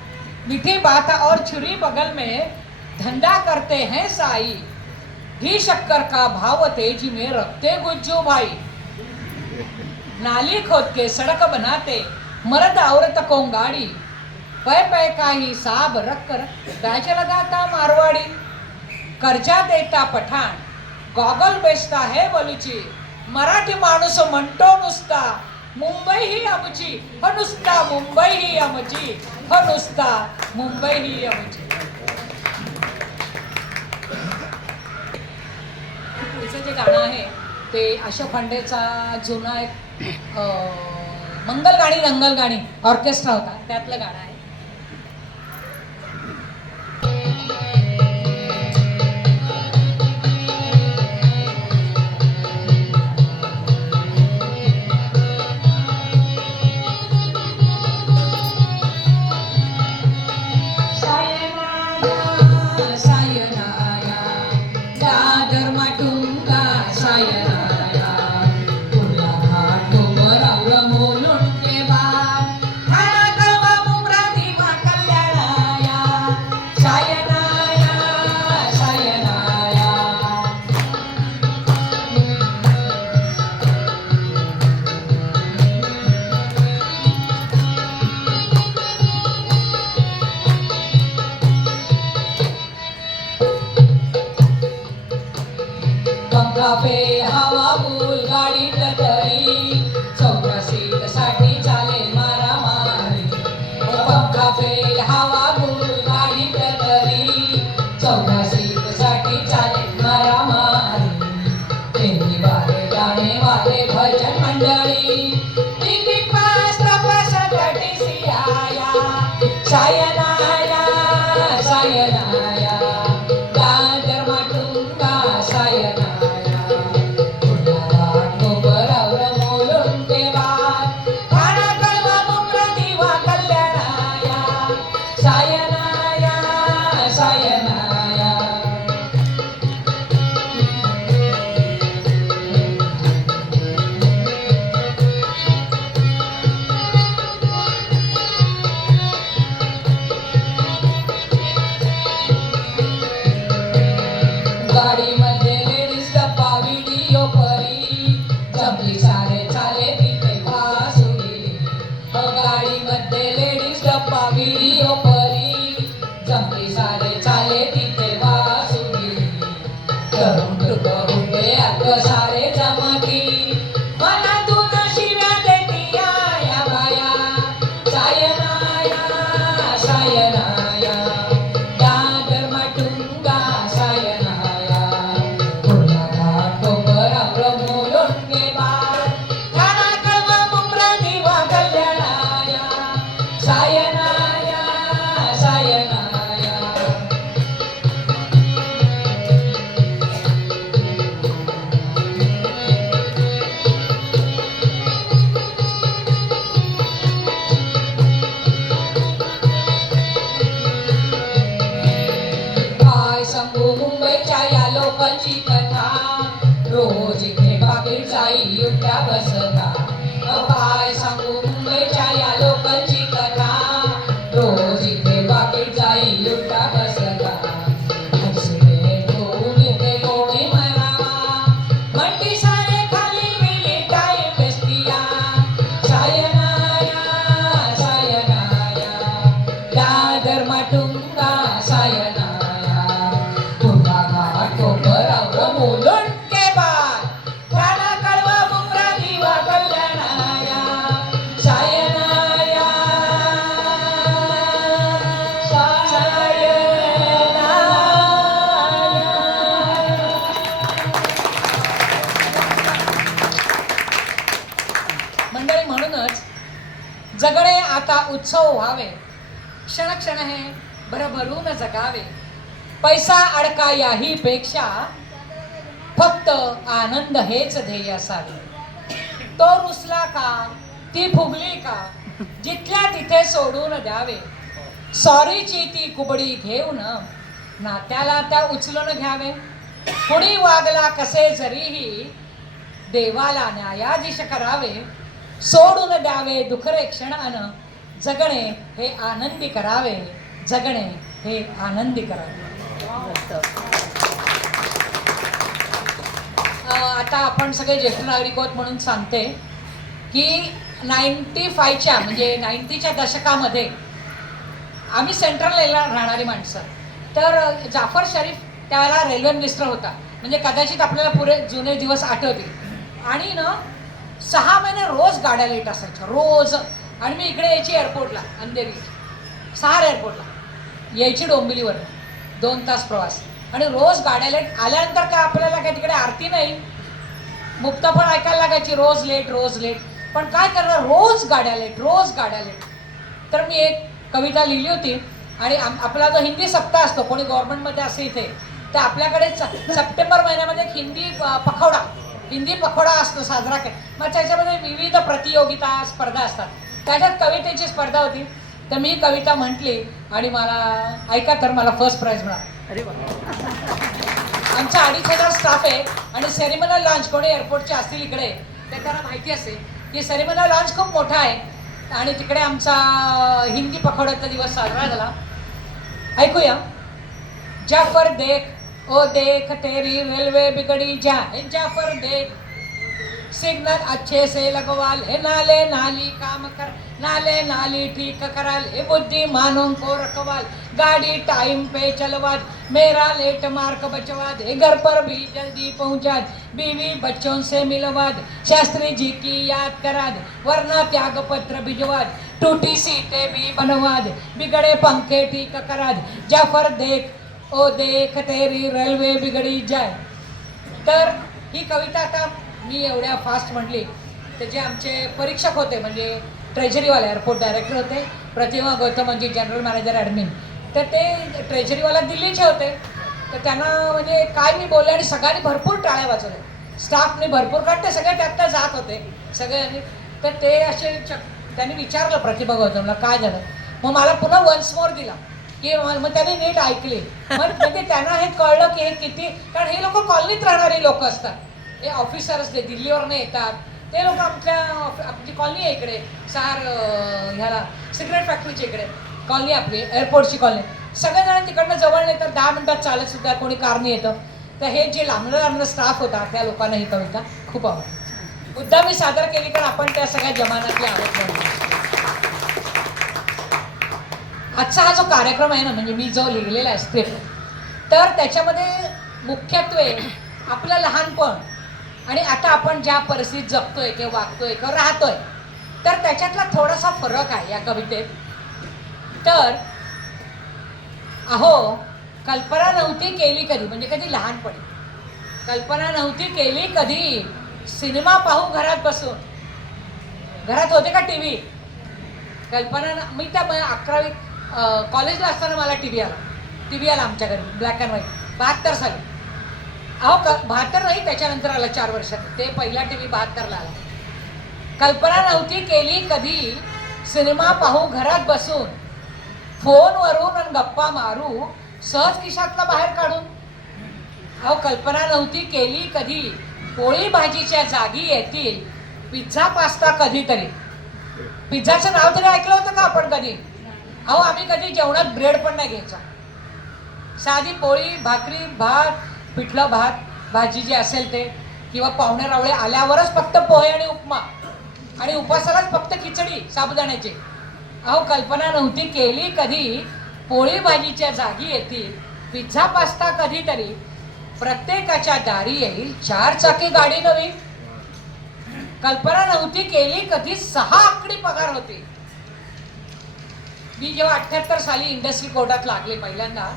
मीठी बात और छुरी बगल में धंधा करते हैं साई, घी शक्कर का भाव तेजी में रखते गुज्जू भाई, नाली खोद के सड़क बनाते मर्द औरत को गाड़ी, पै पै का हिसाब रख कर बैच लगाता मारवाड़ी, कर्जा देता पठाण, गॉगल बेचता है बलुची, मराठी माणूस म्हणतो नुसता मुंबई ही आमची, हो नुसता मुंबई ही आमची, हो नुसता मुंबई ही आमची. पुढचं जे गाणं आहे ते अशोक फंडेचा जुना एक मंगल गाणी रंगल गाणी ऑर्केस्ट्रा होता त्यातलं गाणं आहे. पे हवा फुल गाडी तरी चौदा सीट साठी चाले मारामारी, पंखा पे हवा फुल गाडी तरी चौदा सीट साठी चाले मारामारी, तेरी वारे गाणे वाले भजन मंडळी, तिकीट पास तपासासाठी सियाया, सायनाया सायनाया दादर माटुंगा सायना, गाडी मध्ये लेडीज डब्बा व्हिडिओ परी, जमली सारे चाले तिथे वासुली, गाडी मध्ये लेडीज डब्बा व्हिडिओ परी, जमली सारे चाले तिथे वासुली, तरुण टुक उभे आत सारे जमती, मनातून शिव्या देती या बाया, सायनाया सायनाया दादर माटुंगा सायना, मुंबईच्या या लोकांची कथा, रोज इथे बागेत जाई उठ्या बसता, काय सांगू मुंबईच्या या लोकांची कथा, रोज इथे बागेत जाई उठ्या बसता, हसले कोण इथे कोणी मरावा, म्हणती सारे खाली मिली टाईम बेस्टिया, सायनाया सायनाया दादर माटुंगा सायना, बोलून के बाद गाना कळवा मुंबरा दिवा कल्याणाया, सायनाया सायनाया. मंडळी म्हणूनच जगणे आता उत्सव व्हावे, क्षण क्षण हे भरभरून जगावे, पैसा अडका याही पेक्षा फक्त आनंद हेच ध्येय असावे, तो रुसला का ती फुगली का जिथल्या तिथे सोडून द्यावे, सॉरीची ती कुबडी घेऊन नात्याला त्या उचलून घ्यावे, कुणी वागला कसे जरीही देवाला न्यायाधीश करावे, सोडून द्यावे दुखरे क्षणान, जगणे हे आनंदी करावे, जगणे हे आनंदी करावे. आता आपण सगळे ज्येष्ठ नागरिक आहोत म्हणून सांगते की 95च्या म्हणजे 90च्या दशकामध्ये आम्ही सेंट्रलला राहणारी माणसं. तर जाफर शरीफ त्यावेळेला रेल्वे मिनिस्टर होता, म्हणजे कदाचित आपल्याला पुरे जुने दिवस आठवतील. आणि ना 6 महिने रोज गाड्या लेट असायच्या रोज. आणि मी इकडे यायची एअरपोर्टला, अंधेरी 6 एअरपोर्टला यायची डोंबिवलीवर 2 तास प्रवास. आणि रोज गाड्या लेट आल्यानंतर काय आपल्याला काय तिकडे आरती नाही, मुक्त पण ऐकायला लागायची, रोज लेट रोज लेट. पण काय करणार, रोज गाड्या लेट रोज गाड्या लेट. तर मी एक कविता लिहिली होती. आणि आपला जो हिंदी सप्ताह असतो, कोणी गव्हर्नमेंटमध्ये असे इथे, तर आपल्याकडे सप्टेंबर महिन्यामध्ये एक हिंदी पखवाडा असतो साजरा मग त्याच्यामध्ये विविध प्रतियोगिता स्पर्धा असतात. त्याच्यात कवितेची स्पर्धा होती. तर मी कविता म्हटली आणि मला ऐका तर मला फर्स्ट प्राईज मिळाला. अरे वा. आमचा 2,500 स्टाफ आहे. आणि सेरेमनल लॉन्च कोणी एअरपोर्टचे असतील इकडे तर त्यांना माहिती असेल की सेरेमनल लॉन्च खूप मोठा आहे. आणि तिकडे आमचा हिंदी पखवाड्याचा दिवस साजरा झाला. ऐकूया. जाफर देख ओ देख तेरी रेल्वे बिगड़ी जाए, जाफर देख सिग्नल अच्छे से लगवा ले, नाले नाली काम कर, नाले नाली ठीक करा ले, बुद्धिमानों को रखवा, गाड़ी टाइम पे चलवा, मेरा लेट मार्क बचवा दे, घर पर भी जल्दी पहुंचा दे, बीवी बच्चों से मिलवा दे, शास्त्री जी की याद करा दे, वरना त्याग पत्र भिजवा दे, टूटी सीटें भी बनवा दे, बिगड़े पंखे ठीक करा दे, जाफर देख ओ देख तेरी रेल्वे बिगड़ी जाए. तर ही कविता आता मी एवढ्या फास्ट म्हटली तर जे आमचे परीक्षक होते म्हणजे ट्रेजरीवाले एअरपोर्ट डायरेक्टर होते, प्रतिमा गौतम म्हणजे जनरल मॅनेजर ॲडमिन, तर ते ट्रेजरीवाला दिल्लीचे होते. तर त्यांना म्हणजे काय मी बोलले आणि सगळ्यांनी भरपूर टाळ्या वाजवल्या, स्टाफने भरपूर काढते, सगळे त्यातनं जात होते सगळ्यांनी. तर ते असे त्यांनी विचारलं प्रतिभा गौतमला काय झालं. मग मला पुन्हा वन्स मोर दिला की मग त्यांनी नीट ऐकले. मग म्हणजे त्यांना हे कळलं की हे किती, कारण हे लोक कॉलनीत राहणारी लोक असतात, हे ऑफिसर्स ते दिल्लीवरनं येतात, ते लोक आमची कॉलनी आहे इकडे ह्याला सिगरेट फॅक्टरीच्या इकडे कॉलनी, आपली एअरपोर्टची कॉलनी, सगळेजण तिकडनं जवळ येतात, 10 मिनिटात चालत सुद्धा कोणी कारने येतं. तर हे जे लांबणं स्टाफ होता त्या लोकांना ही कविता खूप आवडली. मुद्दा मी सादर केली कारण आपण त्या सगळ्या जमान्यातले आहोत म्हणून. आजचा हा जो कार्यक्रम आहे ना, म्हणजे मी जो लिहिलेला आहे स्क्रिप्ट, तर त्याच्यामध्ये मुख्यत्वे आपलं लहानपण आणि आता आपण ज्या परिस्थितीत जगतोय किंवा वागतोय किंवा राहतोय, तर त्याच्यातला थोडासा फरक आहे या कवितेत. तर अहो कल्पना नव्हती केली कधी, म्हणजे कधी लहानपणी कल्पना नव्हती केली कधी, सिनेमा पाहू घरात बसून. घरात होते का टी व्ही? कल्पना मी त्या 11वी कॉलेजला असताना मला टी व्ही आला आमच्या घरी, ब्लॅक अँड व्हाईट, 72 साली. अहो 72 नाही, त्याच्यानंतर आला 4 वर्षात, ते पहिला टी व्ही 72ला आला. कल्पना नव्हती केली कधी, सिनेमा पाहू घरात बसून, फोनवरून आणि गप्पा मारू सहज खिशातला बाहेर काढून. अहो कल्पना नव्हती केली कधी, पोळी भाजीच्या जागी येतील पिझ्झा पास्ता कधीतरी. पिझ्झाचं नाव तरी ऐकलं होतं का आपण कधी? अहो आम्ही कधी जेवणात ब्रेड पण नाही घ्यायचा, साधी पोळी भाकरी भात, पिठलं भात भाजी जे असेल ते, किंवा पाहुणे रावळे आल्यावरच फक्त पोहे आणि उपमा, आणि उपासालाच फक्त खिचडी साबुदाण्याची. अहो कल्पना नव्हती केली कधी, पोळी भाजीच्या जागी येतील पिझ्झा पास्ता कधीतरी, प्रत्येकाच्या दारी येईल 4 चाकी गाडी नवी. कल्पना नव्हती केली कधी 6 आकडी पगार होती. मी जेव्हा 78 साली इंडस्ट्री कोर्टात लागले पहिल्यांदा,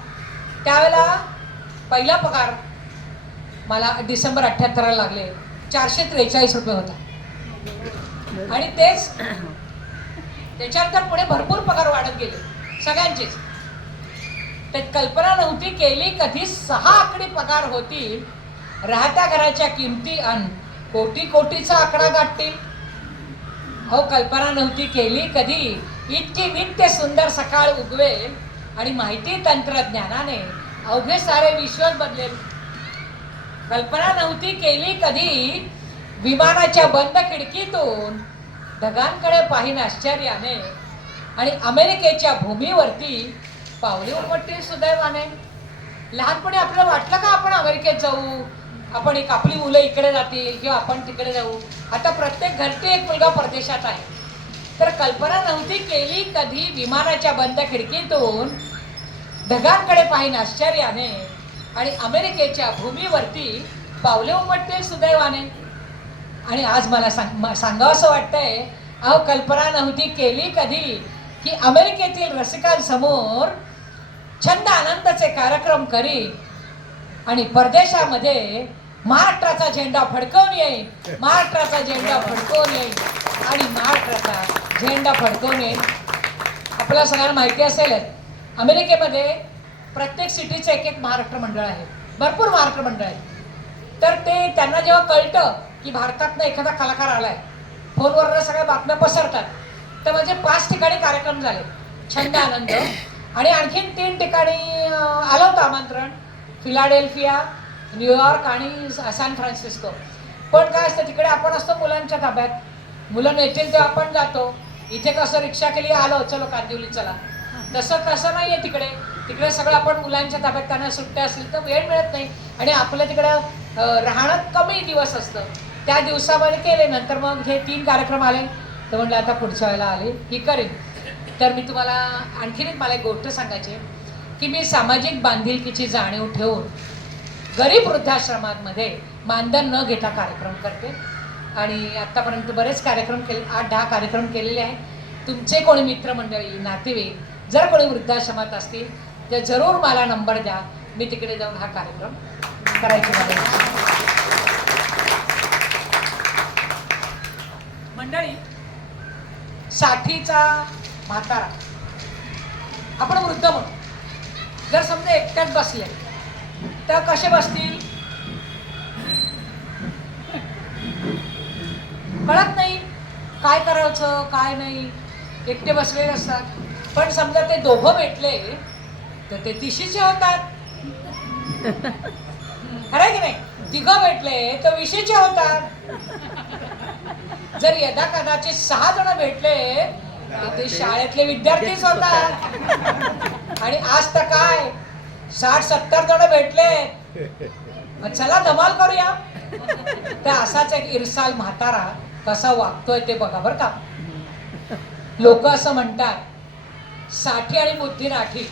त्यावेळेला पहिला पगार मला डिसेंबर 78ला लागले 443 रुपये होता. आणि तेच त्याच्यानंतर पुढे भरपूर पगार वाढत गेले सगळ्यांचेच. तर कल्पना नव्हती केली कधी 6 आकडी पगार होतील, राहत्या घराच्या किमती अन कोटी कोटीचा आकडा गाठतील. हो कल्पना नव्हती केली कधी, इतकी नित्य सुंदर सकाळ उगवेल आणि माहिती तंत्रज्ञानाने अवघे सारे विश्वच बदलेल. कल्पना नव्हती केली कधी, विमानाच्या बंद खिडकीतून ढगांकडे पाहीन आश्चर्याने आणि अमेरिकेच्या भूमीवरती पावले उमटतील सुदैवाने. लहानपणी आपल्याला वाटलं का आपण अमेरिकेत जाऊ, आपण एक आपली मुलं इकडे जातील किंवा आपण तिकडे जाऊ. आता प्रत्येक घरटी एक मुलगा परदेशात आहे. तर कल्पना नव्हती केली कधी विमानाच्या बंद खिडकीतून ढगांकडे पाहीन आश्चर्याने आणि अमेरिकेच्या भूमीवरती पावले उमटतील सुदैवाने. आणि आज मला सांगावं असं वाटतंय, अहो कल्पना नव्हती केली कधी की अमेरिकेतील रसिकांसमोर छंद आनंदाचे कार्यक्रम करी आणि परदेशामध्ये महाराष्ट्राचा झेंडा फडकवून येईल, महाराष्ट्राचा झेंडा फडकवून येईल आणि महाराष्ट्राचा झेंडा फडकवून येईल. आपल्याला सगळ्यांना माहिती असेलच, अमेरिकेमध्ये प्रत्येक सिटीचं एक एक महाराष्ट्र मंडळ आहे, भरपूर महाराष्ट्र मंडळ आहेत. तर ते त्यांना जेव्हा कळतं की भारतातनं एखादा कलाकार आलाय, फोनवर सगळ्या बातम्या पसरतात. तर म्हणजे 5 ठिकाणी कार्यक्रम झाले छंद आनंद, आणि आणखीन 3 ठिकाणी आलं होतं आमंत्रण, फिलाडेल्फिया, न्यूयॉर्क आणि सॅन फ्रान्सिस्को. पण काय असतं तिकडे आपण असतो मुलांच्या ताब्यात, मुलं नेतील तेव्हा आपण जातो. इथे कसं रिक्षा केली आलो चलो कांदिवली चला, तसं नाही आहे तिकडे. तिकडे सगळं आपण मुलांच्या ताब्यात, त्यांना सुट्ट्या असतील तर वेळ मिळत नाही आणि आपल्या तिकडं राहणं कमी दिवस असतं. त्या दिवसामध्ये केले, नंतर मग हे 3 कार्यक्रम आले तर म्हणलं आता पुढच्या वेळेला आले की करेन. तर मी तुम्हाला आणखीन एक मला एक गोष्ट सांगायची की मी सामाजिक बांधिलकीची जाणीव ठेवून गरीब वृद्धाश्रमांमध्ये मानधन न घेता कार्यक्रम करते आणि आत्तापर्यंत बरेच कार्यक्रम केले, 8-10 कार्यक्रम केलेले आहेत. तुमचे कोणी मित्रमंडळी नातेवाईक जर कोणी वृद्धाश्रमात असतील तर जरूर मला नंबर द्या, मी तिकडे जाऊन हा कार्यक्रम करायची मला इच्छा. मंडळी, 60चा म्हातारा आपण वृद्ध म्हणू, जर समजा एकट्यात बसले तर कसे बसतील कळत नाही, काय करायचं काय नाही, एकटे बसलेले असतात. पण समजा ते दोघं भेटले तर ते 30चे होतात, खरं की नाही? तिघं भेटले तर 20चे होतात. जर यदा कदाचित 6 जण भेटले तर ते शाळेतले विद्यार्थीच होतात. आणि आज तर काय 60-70 जण भेटले, चला धमाल करूया. तर असाच एक इरसाल म्हातारा कसा वागतोय ते बघा बरं का. लोक असं म्हणतात 60 आणि बुद्धी राठी,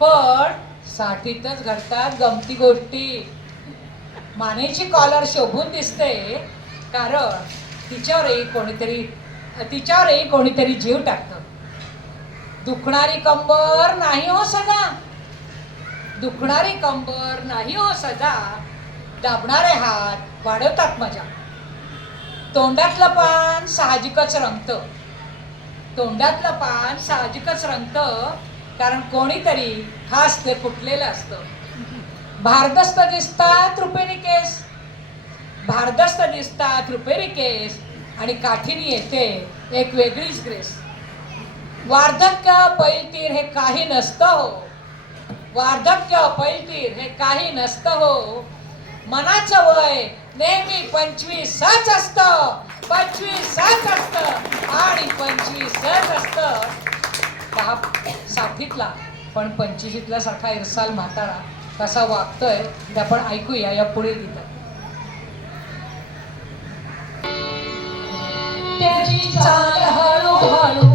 पण 60तच घडतात गमती गोष्टी. मानेची कॉलर शोभून दिसते कारण तिच्यावरही कोणीतरी जीव टाकतं. दुखणारी कंबर नाही हो सदा, दुखणारी कंबर नाही हो सदा, दाबणारे हात वाढवतात मजा. तोंडातलं पान साहजिकच रंगतं, तोंडातलं पान साहजिकच रंगतं कारण कोणीतरी खास ते फुटलेलं असतं. भारदस्त दिसतात रुपेरी केस, भारदस्त दिसतात रुपेरी केस आणि काठीनी येते एक वेगळीच ग्रेस. वार्धक्य पैलतीर हे काही नसतं हो, वार्धक्य पैलतीर हे काही नसतं हो. मनाचं वय नेहमी 25च असतं, 25च असतं आणि 25च असतं. 60तला पण 25तला सारखा इरसाल म्हातारा कसा वागतोय ते आपण ऐकूया या पुढील गीतात. त्याची चाल हळूहळू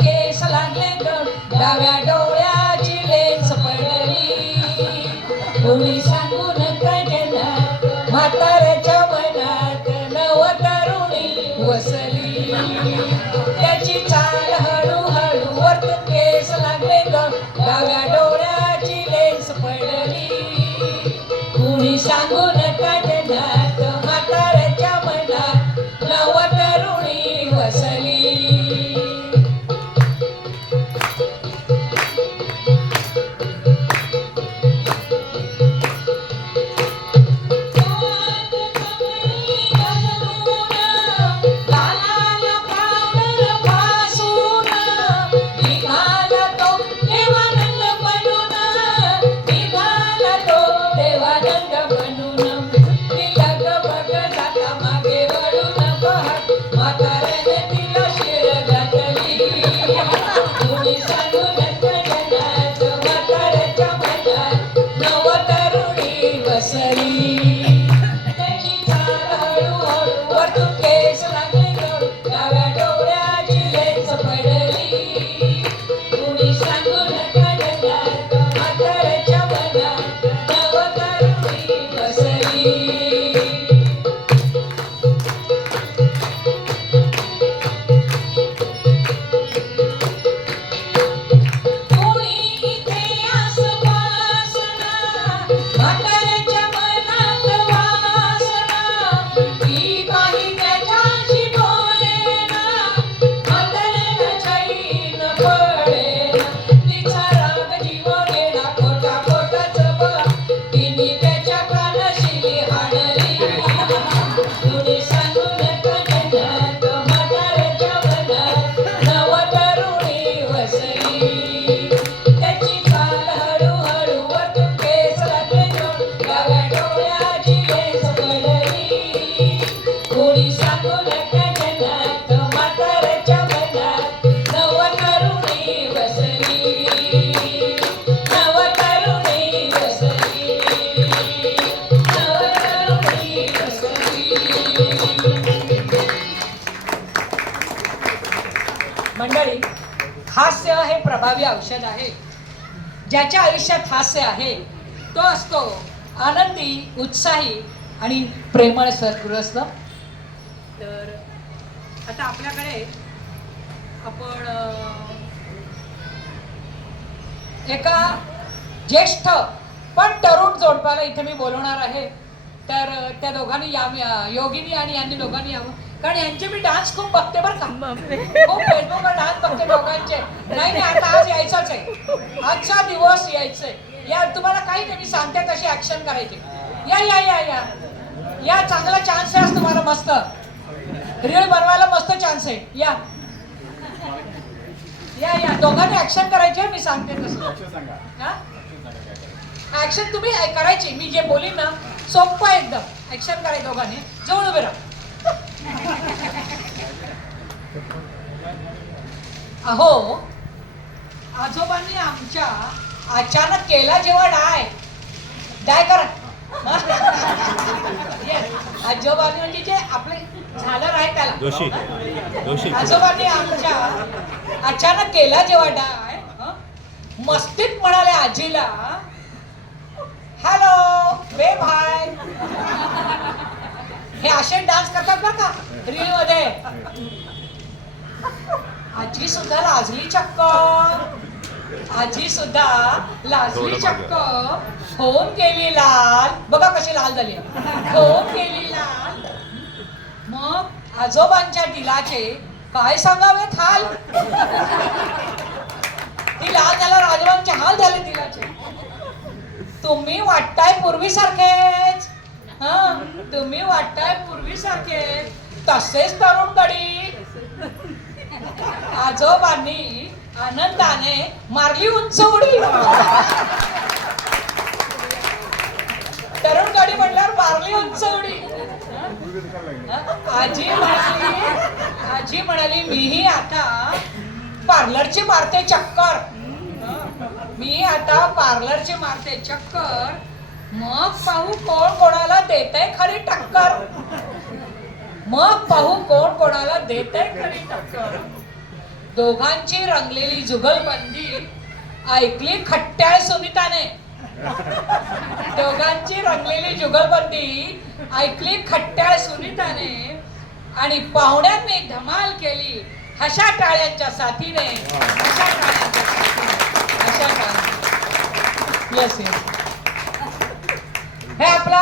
केस लागले गड, डाव्या डोळ्याची लेन्स पडली, कोणी सांगून कळेना म्हाताऱ्याच्या मनात नव तरुणी वसली. त्याची चाल हळूहळू वरतून केस लागले गड, डाव्या डोळ्याची लेन्स पडली, कोणी सांगून कळेना म्हाताऱ्याच्या मनात नव तरुणी वसली. गालाला पावडर मंडळी, हास्य हे प्रभावी औषध आहे. ज्याच्या आयुष्यात हास्य आहे तो असतो आनंदी, उत्साही आणि प्रेमळ सद्गृहस्थ. तर आता आपल्याकडे आपण एका ज्येष्ठ पण तरुण जोडप्याला इथे मी बोलवणार आहे. तर त्या दोघांनी योगिनी आणि यांनी दोघांनी यावं, कारण यांचे मी डान्स खूप बघते बरं का, खूप फेसबुकवर डान्स बघते दोघांचे. नाही आता आज यायचंच आहे, आजचा दिवस यायचंय. या तुम्हाला काही नाही, मी सांगते तशी ऍक्शन करायची. या या या या या चांगला चान्स आहे तुम्हाला, मस्त रील बनवायला मस्त चान्स आहे. या या या दोघांनी ऍक्शन करायची, मी सांगते तसं. ऍक्शन तुम्ही करायची, मी जे बोलीन ना सोपं एकदम. ऍक्शन करायचं दोघांनी, जवळ उभे राहा. अहो, आजोबांनी आमच्या अचानक केला जेव्हा डाय करा. आजोबांनी म्हणजे जे आपले झालं आहे त्याला. आजोबांनी आमच्या अचानक केला जेव्हा डाय, मस्तीत म्हणाले आजीला, हॅलो बे भाय. हे असे डान्स करतात बरं का रील मध्ये. आजी सुद्धा लाजली चक्क, आजी सुद्धा लाजली चक्क, होऊन गेली लाल. बघा कशी लाल झाली, होऊन गेली लाल. मग आजोबांच्या दिलाचे काय सांगावेत हाल. ती लाल झाल्यावर आजोबांचे हाल झाले दिलाचे. तुम्ही वाटताय पूर्वीसारखेच, तुम्ही वाटताय पूर्वीसारखे, तसेच तरुण गडी. आजोबांनी आनंदाने मारली उंच उडी. तरुण गडी म्हटल्यावर मारली उंच उडी. आजी म्हणाली मीही आता पार्लरची मारते चक्कर, मी आता पार्लरची मारते चक्कर. मग पाहू कोण कोणाला देतय खरी टक्कर, मग पाहू कोण कोणाला देतय खरी टक्कर. दोघांची रंगलेली जुगलबंदी ऐकली खट्ट्याळ सुनीताने. दोघांची रंगलेली जुगलबंदी ऐकली खट्ट्याळ सुनीताने, आणि पाहुण्यांनी धमाल केली हशा टाळ्यांच्या साथीने. हशा टाळ्यांच्या साथीने, हशा टाळ्या. येस येस, हे आपला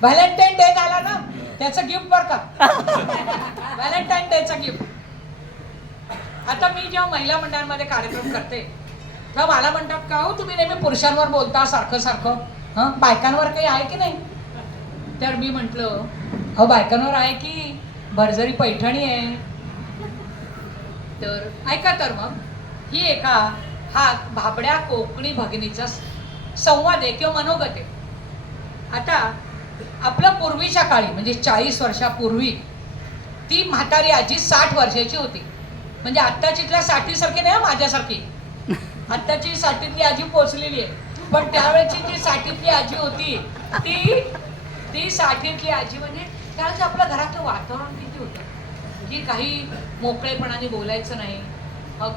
व्हॅलेंटाईन डे झाला ना, त्याचं गिफ्ट बर का, व्हॅलेंटाईन डेचं गिफ्ट. आता मी जेव्हा महिला मंडळांमध्ये कार्यक्रम करते तेव्हा मला म्हणतात का हो तुम्ही नेहमी पुरुषांवर बोलता सारखं सारखं, बायकांवर काही आहे की नाही. तर मी म्हटलं अहो बायकांवर आहे की, भरजरी पैठणी आहे. तर ऐका, तर मग ही एका हा भाबड्या कोकणी भगिनीचा संवाद आहे किंवा मनोगत आहे. आता आपलं पूर्वीच्या काळी म्हणजे 40 वर्षापूर्वी ती म्हातारी आजी 60 वर्षाची होती. म्हणजे आत्ताचीतल्या 60 सारखी नाही, माझ्यासारखी. आत्ताची 60तली आजी पोचलेली आहे, पण त्यावेळेची जी 60तली आजी होती ती 60तली आजी म्हणजे त्यावेळेस आपल्या घरातलं वातावरण किती होतं की काही मोकळेपणाने बोलायचं नाही,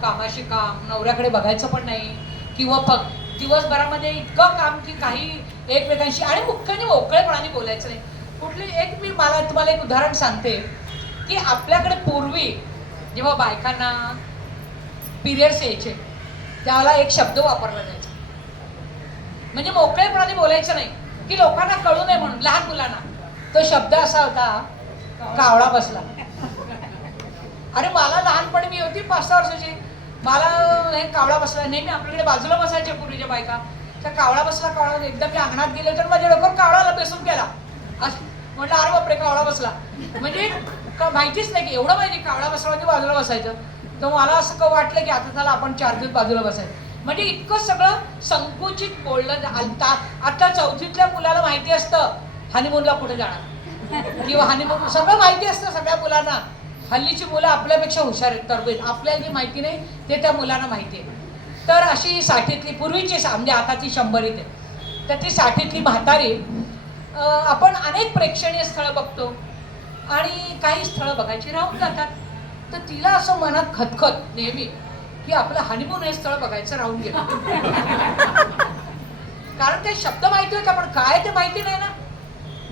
कामाशी काम, नवऱ्याकडे बघायचं पण नाही, किंवा दिवसभरामध्ये इतकं काम की काही एकमेकांशी, आणि मुख्याने मोकळेपणाने बोलायचं नाही. कुठली एक मी तुम्हाला एक उदाहरण सांगते की आपल्याकडे पूर्वी जेव्हा बायकांना पिरियड्स यायचे त्यावेळेला एक शब्द वापरला जायचा, म्हणजे मोकळेपणाने बोलायचं नाही की लोकांना कळू नये म्हणून, लहान मुलांना. तो शब्द असा होता, कावळा बसला. अरे मला लहानपणी मी होती 5-6 वर्षाची, मला हे कावळा बसला. नेहमी आपल्याकडे बाजूला बसायचे पूर्वीच्या बायका. त्या कावळा बसला, कावळा. एकदा मी अंगणात गेले तर माझ्या डोक्यावर कावळाला बेसून गेला. असं म्हटलं अरे बापरे कावळा बसला. म्हणजे माहितीच नाही की एवढं माहिती कावळा बसला म्हणजे बाजूला बसायचं. तर मला असं वाटलं की आता त्याला आपण 4 दिवस बाजूला बसायचं. म्हणजे इतकं सगळं संकुचित बोलणं. आता 4थीतल्या मुलाला माहिती असतं हनीमूनला कुठे जाणार किंवा हनीमून, सगळं माहिती असतं सगळ्या मुलांना. हल्लीची मुलं आपल्यापेक्षा हुशार आहेत, तरबेज. आपल्याला जी माहिती नाही ते त्या मुलांना माहिती आहे. तर अशी 60तली पूर्वीची, म्हणजे आता ती 100रीत आहे, तर ती 60तली म्हातारी. आपण अनेक प्रेक्षणीय स्थळं बघतो आणि काही स्थळं बघायची राहून जातात. तर तिला असं मनात खतखत नेहमी की आपलं हनीमून हे स्थळ बघायचं राहून गेलं. कारण ते शब्द माहिती होता पण काय ते माहिती नाही ना.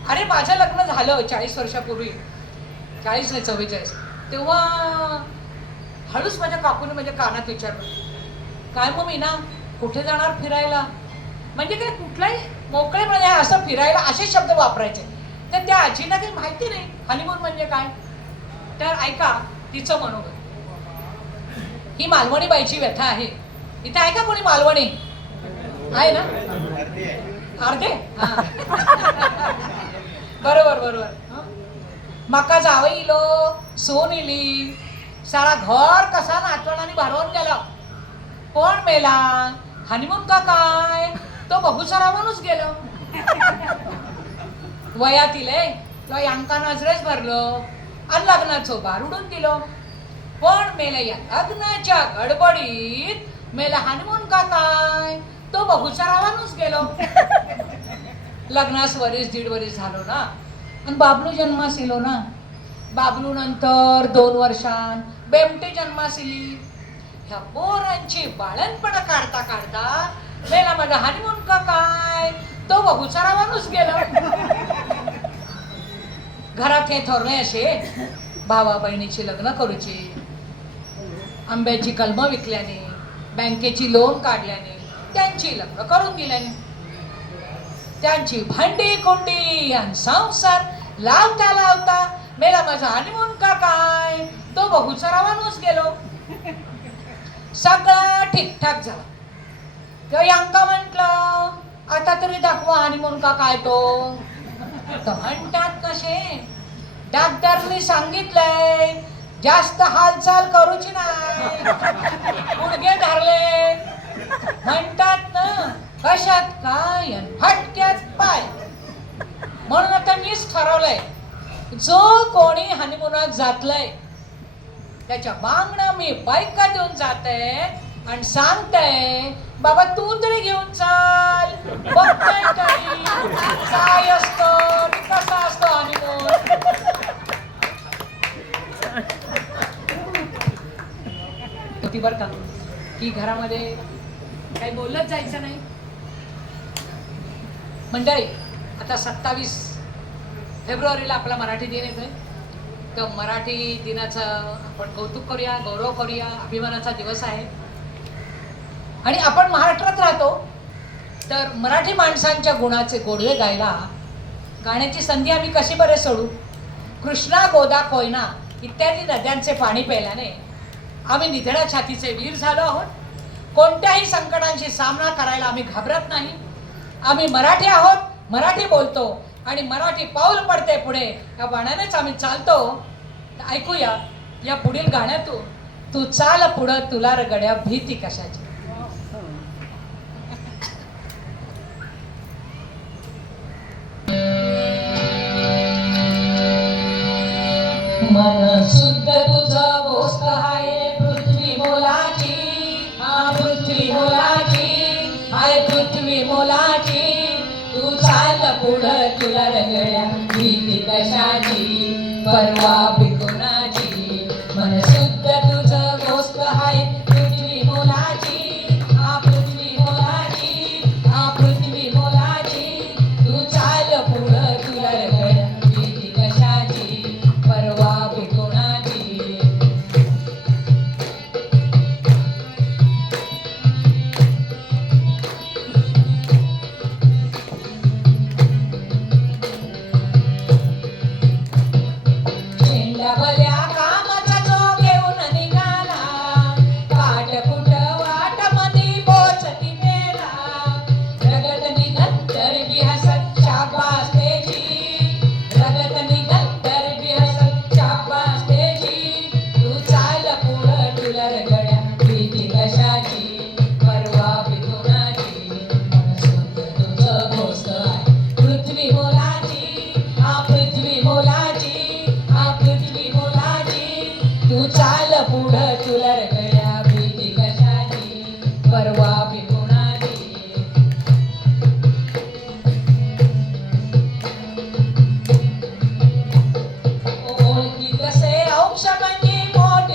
अरे माझं लग्न झालं 40 वर्षापूर्वी, 40 नाही 44, तेव्हा हळूच माझ्या काकूने माझ्या कानात विचारलं, काय मग मीना कुठे जाणार फिरायला? म्हणजे काय कुठलाही मोकळेपणे असं फिरायला असे शब्द वापरायचे. तर त्या आजीला काही माहिती नाही हनीमून म्हणजे काय. तर ऐका तिचं मनोगत. ही मालवणी बाईची व्यथा आहे. इथे आहे का कोणी मालवणी? आहे ना? अर्धे? हा. बरोबर बरोबर. मका जावं इलो, सोन इली, सारा घर कसा नातवंडाने भरवून गेला. कोण मेला? हनीमून का काय? तो बघूचा रावणच गेलो. वयात इले तो यांका नजरेच भरलो आणि लग्नाचं बार उडून दिलो. पण मेला या लग्नाच्या गडबडीत मेला हनीमून का काय? तो बघूचा रावणच गेलो. लग्नास वरीस 1.5 वरीस झालो ना आणि बाबलू जन्मास इलो ना. बाबलू नंतर 2 वर्षां बेमटे जन्मास इली. ह्या पोरांची बाळणपणा काढता काढता मेला माझा हनीमून का काय? तो बघूचा रावणच गेला. घरात हे थोरले असे भावा बहिणीची लग्न करूची, आंब्याची कलमं विकल्याने, बँकेची लोन काढल्याने, त्यांची लग्न करून दिल्याने, त्यांची भांडी कुंडी आणि संसार लावता लावता मेला माझा हनीमून का काय? तो बघूचा रावणच गेलो. सगळं ठीकठाक झालं. तेव्हा यांका म्हटलं आता तरी दाखवा हनीमून का काय तो. तर म्हणतात कसे, डॉक्टरनी सांगितलंय जास्त हालचाल करूची नाही, गुडघे धरले. म्हणतात ना कशात काय आणि फटक्यात पाय. म्हणून आता मीच ठरवलंय जो कोणी हनीमूनात जातलंय त्याच्या मागणं मी बायका देऊन जाते आणि सांगते बाबा तू तरी घेऊन चाल. बघताय तरी काय असतं कसा असतो हनीमून. होती बरं का की घरामध्ये काही बोललंच जायचं नाही. मंडळी आता 27 फेब्रुवारीला आपला मराठी दिन येतोय. तर मराठी दिनाचं आपण कौतुक करूया, गौरव करूया, अभिमानाचा दिवस आहे. आणि आपण महाराष्ट्रात राहतो तर मराठी माणसांच्या गुणाचे गोडवे गायला गाण्याची संधी आम्ही कशी बरे सोडू. कृष्णा गोदा कोयना इत्यादी नद्यांचे पाणी प्यायल्याने आम्ही निधड्या छातीचे वीर झालो आहोत. कोणत्याही संकटांशी सामना करायला आम्ही घाबरत नाही. आम्ही मराठी आहोत, मराठी बोलतो आणि मराठी पाऊल पडते पुढे या बाणानेच आम्ही चालतो. ऐकूया या पुढील गाण्यातून तू चाल पुढं तुला रगड्या भीती कशाची. मन शुद्ध तुझं गोष्ट आहे पृथ्वी मोलाची. हा पृथ्वी मोलाची हाय पृथ्वी मोलाची. तू चाल पुढं तुला रगड्या भीती कशाची परवा बिकुणाची. मन शुद्ध तुझं गोष्ट आहे पृथ्वी मोलाची. हा पृथ्वी मोलाची हा पृथ्वी मोलाची. तू चाल पुढं तुला रगड्या भीती कशाची परवा बिकुणाची. भल्या कामाचा जो घेऊन निघाला काटकुट वाट मधी पोचती मेला. रगत निघंतर बिहसत शाबास तेजी. रगत निघंतर बिहसत शाबास तेजी. तू चाल पुढं तुला रगड्या भीती कशाची परवा बिकुणाची. मन शुद्ध तुझं गोष्ट आहे पृथ्वी मोलाची. हा पृथ्वी मोलाची हा पृथ्वी मोलाची. तू चाल पुढं तुला रगड्या भीती कशाची परवा बिकुणाची. ओळखी कसे औक्ष म्हणजे मोठे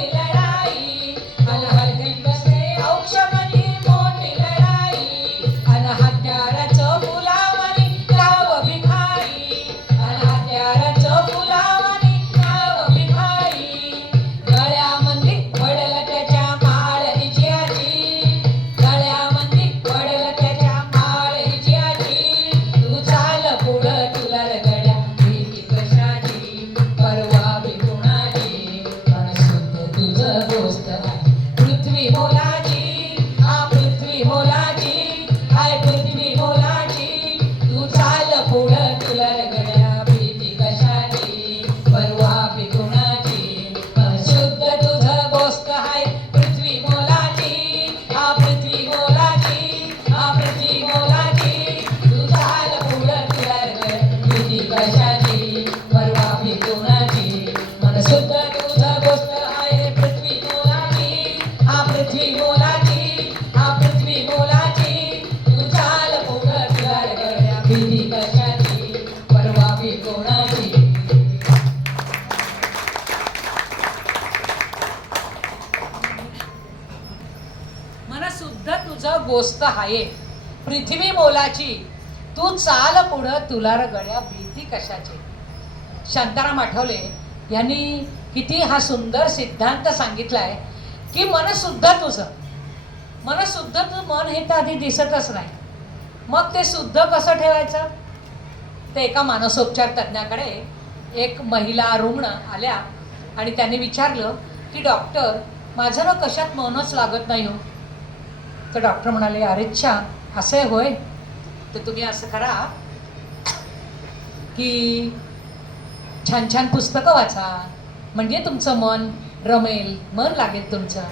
तुझं गोस्त हाये पृथ्वी मोलाची, तू चाल पुढं तुला र गळ्या भीती कशाची. शांताराम आठवले यांनी किती हा सुंदर सिद्धांत सांगितलाय की मन शुद्ध तुझं, मन शुद्ध तुझं मन हे तर आधी दिसतच नाही, मग ते शुद्ध कसं ठेवायचं. ते एका मानसोपचार तज्ज्ञाकडे एक महिला रुग्ण आल्या आणि त्यांनी विचारलं की डॉक्टर माझं ना कशात मनच लागत नाही हो. तर डॉक्टर म्हणाले अरेच्छा असं आहे होय, तर तुम्ही असं करा की छान छान पुस्तकं वाचा म्हणजे तुमचं मन रमेल, मन लागेल तुमचं.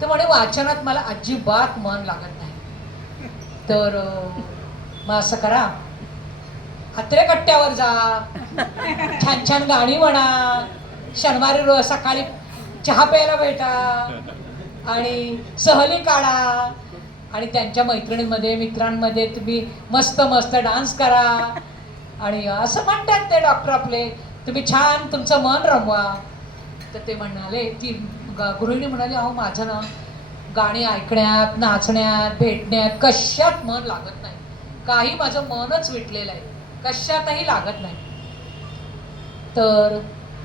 तर म्हणे वाचनात मला अजिबात मन लागत नाही. तर मग असं करा हातरे कट्ट्यावर जा, छान छान गाणी म्हणा, शनिवारी रोज सकाळी चहा प्यायला भेटा आणि सहली काढा आणि त्यांच्या मैत्रिणींमध्ये मित्रांमध्ये तुम्ही मस्त मस्त डान्स करा आणि असं म्हणतात ते डॉक्टर आपले, तुम्ही छान तुमचं मन रमवा. तर ते म्हणाले, ती गृहिणी म्हणाली अहो माझं ना गाणी ऐकण्यात नाचण्यात भेटण्यात कशात मन लागत नाही, काही माझं मनच विटलेलं आहे, कशातही लागत नाही. तर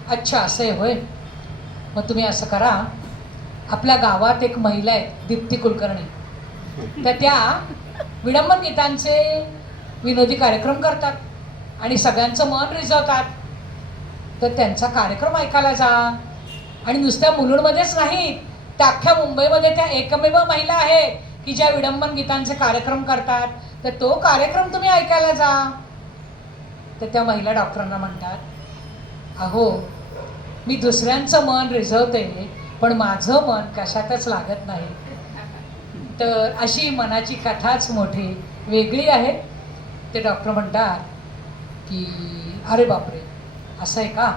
अच्छा असं आहे होय, मग तुम्ही असं करा आपल्या गावात एक महिला आहेत दीप्ती कुलकर्णी, तर त्या विडंबन गीतांचे विनोदी कार्यक्रम करतात आणि सगळ्यांचं मन रिझवतात. तर त्यांचा कार्यक्रम ऐकायला जा. आणि नुसत्या मुलुंडमध्येच नाही तर अख्ख्या मुंबईमध्ये त्या एकमेव महिला आहेत की ज्या विडंबन गीतांचे कार्यक्रम करतात, तर तो कार्यक्रम तुम्ही ऐकायला जा. तर त्या महिला डॉक्टरांना म्हणतात अहो मी दुसऱ्यांचं मन रिझवते पण माझं मन कशातच लागत नाही. तर अशी मनाची कथाच मोठी वेगळी आहे. ते डॉक्टर म्हणतात की अरे बापरे असं आहे का,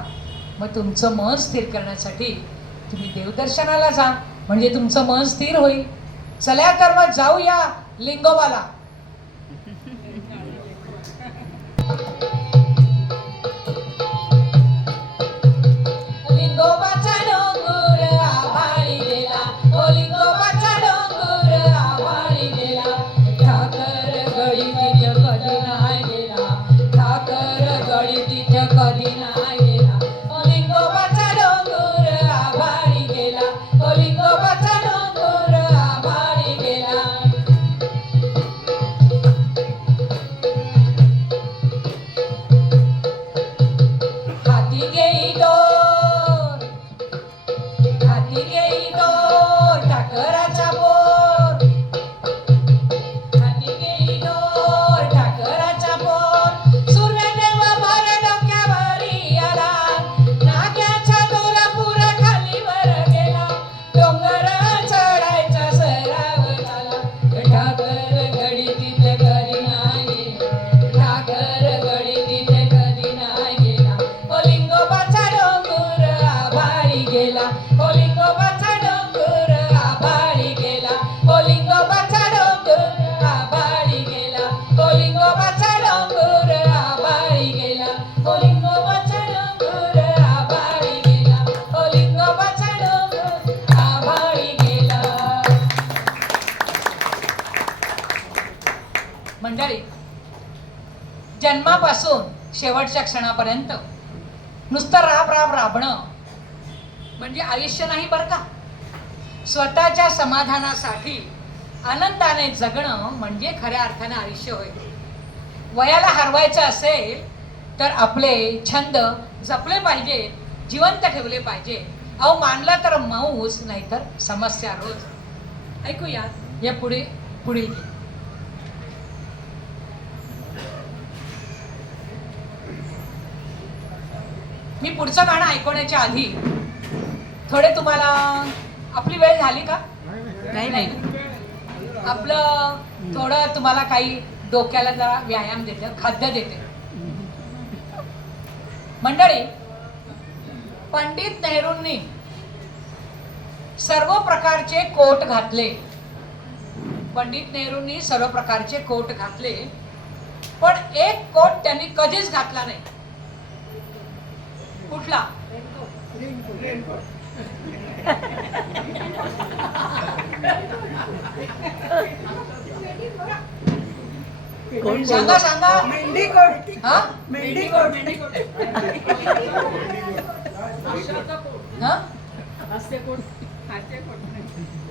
मग तुमचं मन स्थिर करण्यासाठी तुम्ही देवदर्शनाला जा म्हणजे तुमचं मन स्थिर होईल. चला तर मग जाऊया लिंगोबाला. लिंगोबाचा डोंगर आभाळीलेला, ओ लिंगोबाचा डोंगर आभाळीलेला, ठाकर गडी तिथं कधी नाही गेला, ठाकर गडी तिथं कधी नाही गेला, ओ लिंगोबाचा डोंगर आभाळी गेला, ओ लिंगोबाचा डोंगर आभाळी गेला. हाती घेई दोर, हाती घेई दोर ठाकराचा बोर, हाती घेई दोर ठाकराचा बोर, सूर्यदेव भर डोक्यावरी आला, नाग्याचा दोरा पुरा खालीवर गेला, डोंगर चढायचा सराव झाला, ठाकर गडी तिथे कधी नाही गेला, ठाकर गडी तिथे कधी नाही गेला, ओ लिंगोबाचा डोंगर आभाळी गेला, ओ लिंगोबाचा डोंगर आभाळी गेला, ओ लिंगोबाचा डोंगर आभाळी गेला, ओ लिंगोबाचा डोंगर आभाळी गेला, ओ लिंगोबाचा डोंगर आभाळी गेला, ओ लिंगोबाचा डोंगर आभाळी गेला. मंडळी जन्मापासून शेवटच्या क्षणापर्यंत नुसतं राबणं म्हणजे आयुष्य नाही बरं का. स्वतःच्या समाधानासाठी आनंदाने जगणं म्हणजे खऱ्या अर्थाने आयुष्य होय. वयाला हरवायचं असेल तर आपले छंद जपले पाहिजे, जिवंत ठेवले पाहिजे. अहो मानला तर माऊस नाहीतर समस्या रोज. ऐकूया या पुढील गीत. मी पुढचं गाणं ऐकवण्याच्या आधी थोडे तुम्हाला आपली वेळ झाली का? नाही आपलं थोडं तुम्हाला काही डोक्याला जरा व्यायाम देते, खाद्य देते. मंडळी पंडित नेहरूंनी सर्व प्रकारचे कोट घातले, पंडित नेहरूंनी सर्व प्रकारचे कोट घातले, पण एक कोट त्यांनी कधीच घातला नाही. कुठला? सांगा सांगा. हा हा?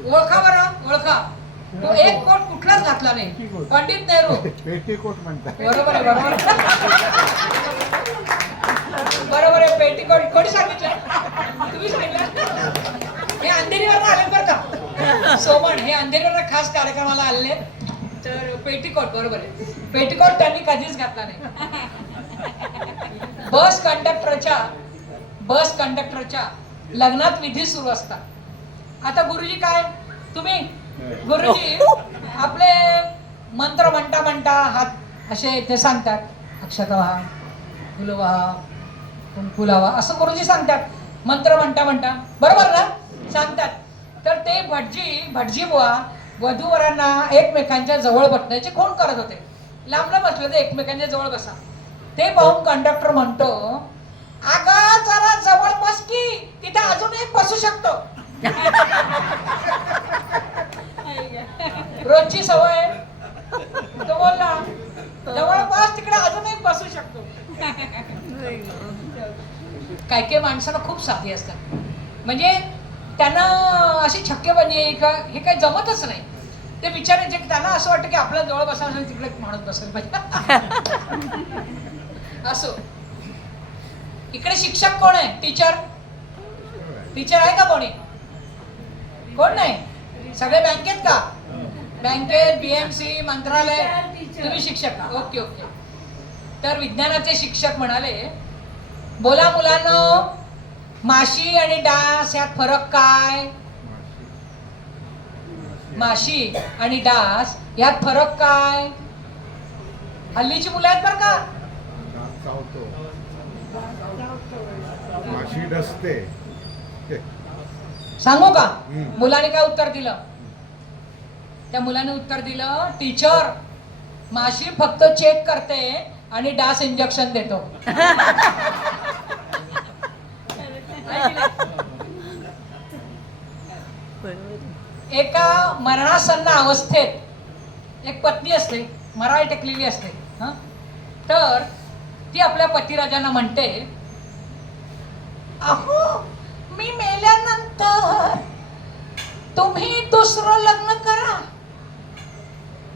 ओळखा बरं ओळखा. तो एक कोट कुठलाच घातला नाही. पंडित नेहरू. पेटीकोट म्हणतात. बरोबर आहे बरोबर बरोबर आहे. पेटीकोट कोणी सांगितलं? तुम्ही सांगितलं. हे अंधेरीवर आले बरं का सोमन. हे अंधेरीवर खास कार्यक्रमाला आले. तर पेटीकोट बरोबर आहे. पेटीकोट त्यांनी कधीच घातला नाही. बस कंडक्टरच्या लग्नात विधी सुरू असतात. आता गुरुजी काय तुम्ही गुरुजी आपले मंत्र म्हणता म्हणता हात असे ते सांगतात. अक्षता व्हा, फुलं व्हा, कुंकू लावा असं गुरुजी सांगतात मंत्र म्हणता म्हणता. बरोबर ना सांगतात. तर ते भटजी बुवा वधूवरांना एकमेकांच्या जवळ बसण्याची खूण करत होते. लांब बसले तर एकमेकांच्या जवळ बसा. ते पाहून कंडक्टर म्हणतो अगं जरा जवळ बस की तिथे अजून एक बसू शकतो. रोजची सवय. तो बोलला जवळ बस तिकडे अजून एक बसू शकतो. काय काय माणसाला खूप साधी असतात. म्हणजे त्यांना अशी छक्केबाजी का हे काही जमतच नाही. ते विचारायचे की त्यांना असं वाटतं की आपल्या जवळ बसायला तिकडे म्हणत बसेल पाहिजे. असो. इकडे शिक्षक कोण आहे? टीचर आहे का कोणी? कोण नाही. सगळे बँकेत का? बँकेत बीएमसी मंत्रालय. तुम्ही शिक्षक. Okay okay. तर विज्ञानाचे शिक्षक म्हणाले बोला मुलांनो माशी आणि डास यात फरक काय? माशी आणि डास यात फरक काय? हल्लीची मुलं आहेत बरं का. माशी डसते. सांगू का मुलाने काय उत्तर दिलं? त्या मुलाने उत्तर दिलं टीचर माशी फक्त चेक करते आणि डास इंजेक्शन देतो. एका मरणासन्न अवस्थेत एक पत्नी असते मराठी टेकलेली असते. तर ती आपल्या पतिराजांना म्हणते अहो मी मेल्यानंतर तुम्ही दुसरं लग्न करा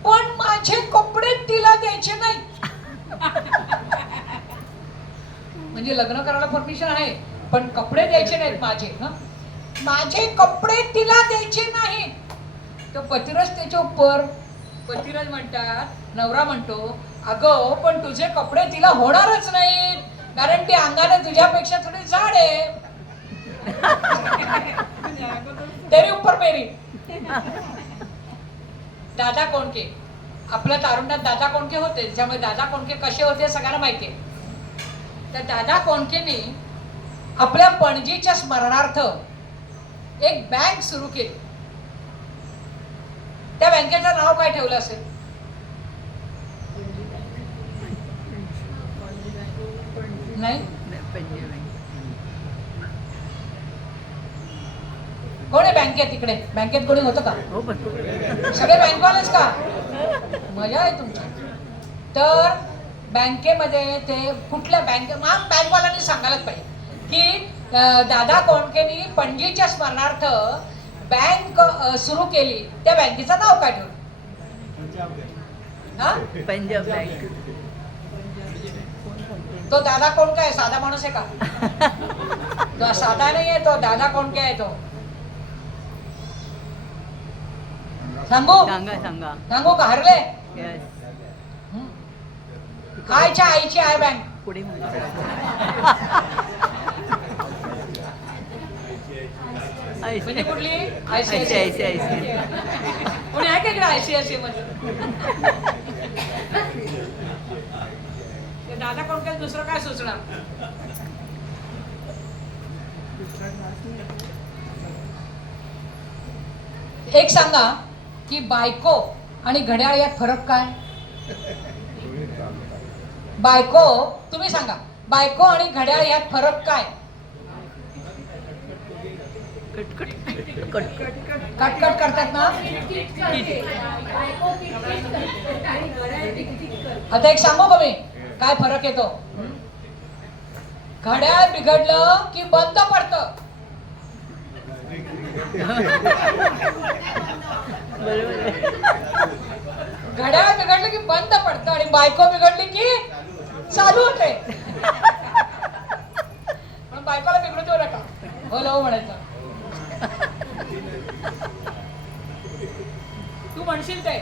पण माझे कपडे तिला द्यायचे नाही. म्हणजे लग्न करायला परमिशन आहे पण कपडे द्यायचे नाहीत माझे. माझे कपडे तिला द्यायचे नाहीत. तर पतिराज त्याच्या उपर पतिराज म्हणतात नवरा म्हणतो अगं पण तुझे कपडे तिला होणारच नाहीत कारण ती अंगाने तुझ्यापेक्षा थोडी जाड आहे. तेरी उपर मेरी. दादा कोंडके आपल्या तारुण्यात दादा कोंडके होते. त्यामुळे दादा कोंडके कसे होते सगळ्यांना माहिती आहे. तर दादा कोंडकेने आपल्या पणजीच्या स्मरणार्थ एक बँक सुरू केली. त्या बँकेचं नाव काय ठेवलं असेल? नाही कोण आहे बँकेत? इकडे बँकेत कोणी होतं का? सगळे बँकवालेच का? मजा आहे तुमची. तर बँकेमध्ये ते कुठल्या बँकवाल्यांनी सांगायलाच पाहिजे की दादा कोंडकेनी पणजीच्या स्मरणार्थ बँक सुरू केली. त्या बँकेचं नाव काय ठेवलं? पंजाब बँक. तो दादा कोंडके आहे साधा माणूस आहे का? तो साधा नाही आहे. तो दादा कोंडके आहे. तो सांगू का? हरले. आईच्या आईची आहे बँक. पुढे म्हणजे कुठली? आयसीआयसीआय. कोणी आहे का इकडे आयसीआयसीआय मध्ये? दादा कोंडके दुसरं काय सुचणार? एक सांगा की बायको आणि घड्याळ यात फरक काय? बायको तुम्ही सांगा बायको आणि घड्याळ यात फरक काय? कटकट करतात ना. आता एक सांगू का मी काय फरक येतो. घड्याळ बिघडलं की बंद पडतं. घड्याळ बिघडलं की बंद पडतं आणि बायको बिघडली की चालू होते. पण बायकोला बिघडू देऊ नका. हो लो म्हणायचं. तू म्हणशील ते.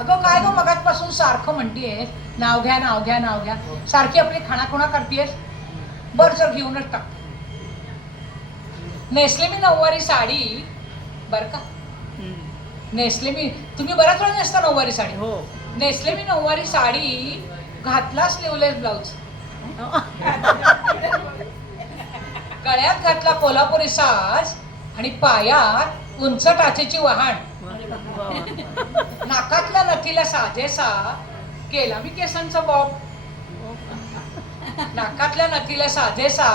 अगं काय गं मगाचपासून सारखं म्हणतीयेस नाव घ्या नाव घ्या नाव घ्या. सारखी आपली खाणाखुणा करतेस. बर सर घेऊनच टाक. नेसले मी नऊवारी साडी बर का. नेसले मी तुम्ही बऱ्याच वेळा नेसता नऊवारी साडी. हो. नेसले मी नऊवारी साडी घातला स्लीवलेस ब्लाऊज. गळ्यात घातला कोल्हापुरी साज आणि पायात उंच टाचेची वहाण. नाकातल्या नथीला साजेसा केला मी केसांचा बॉब. नाकातल्या नथीला साजेसा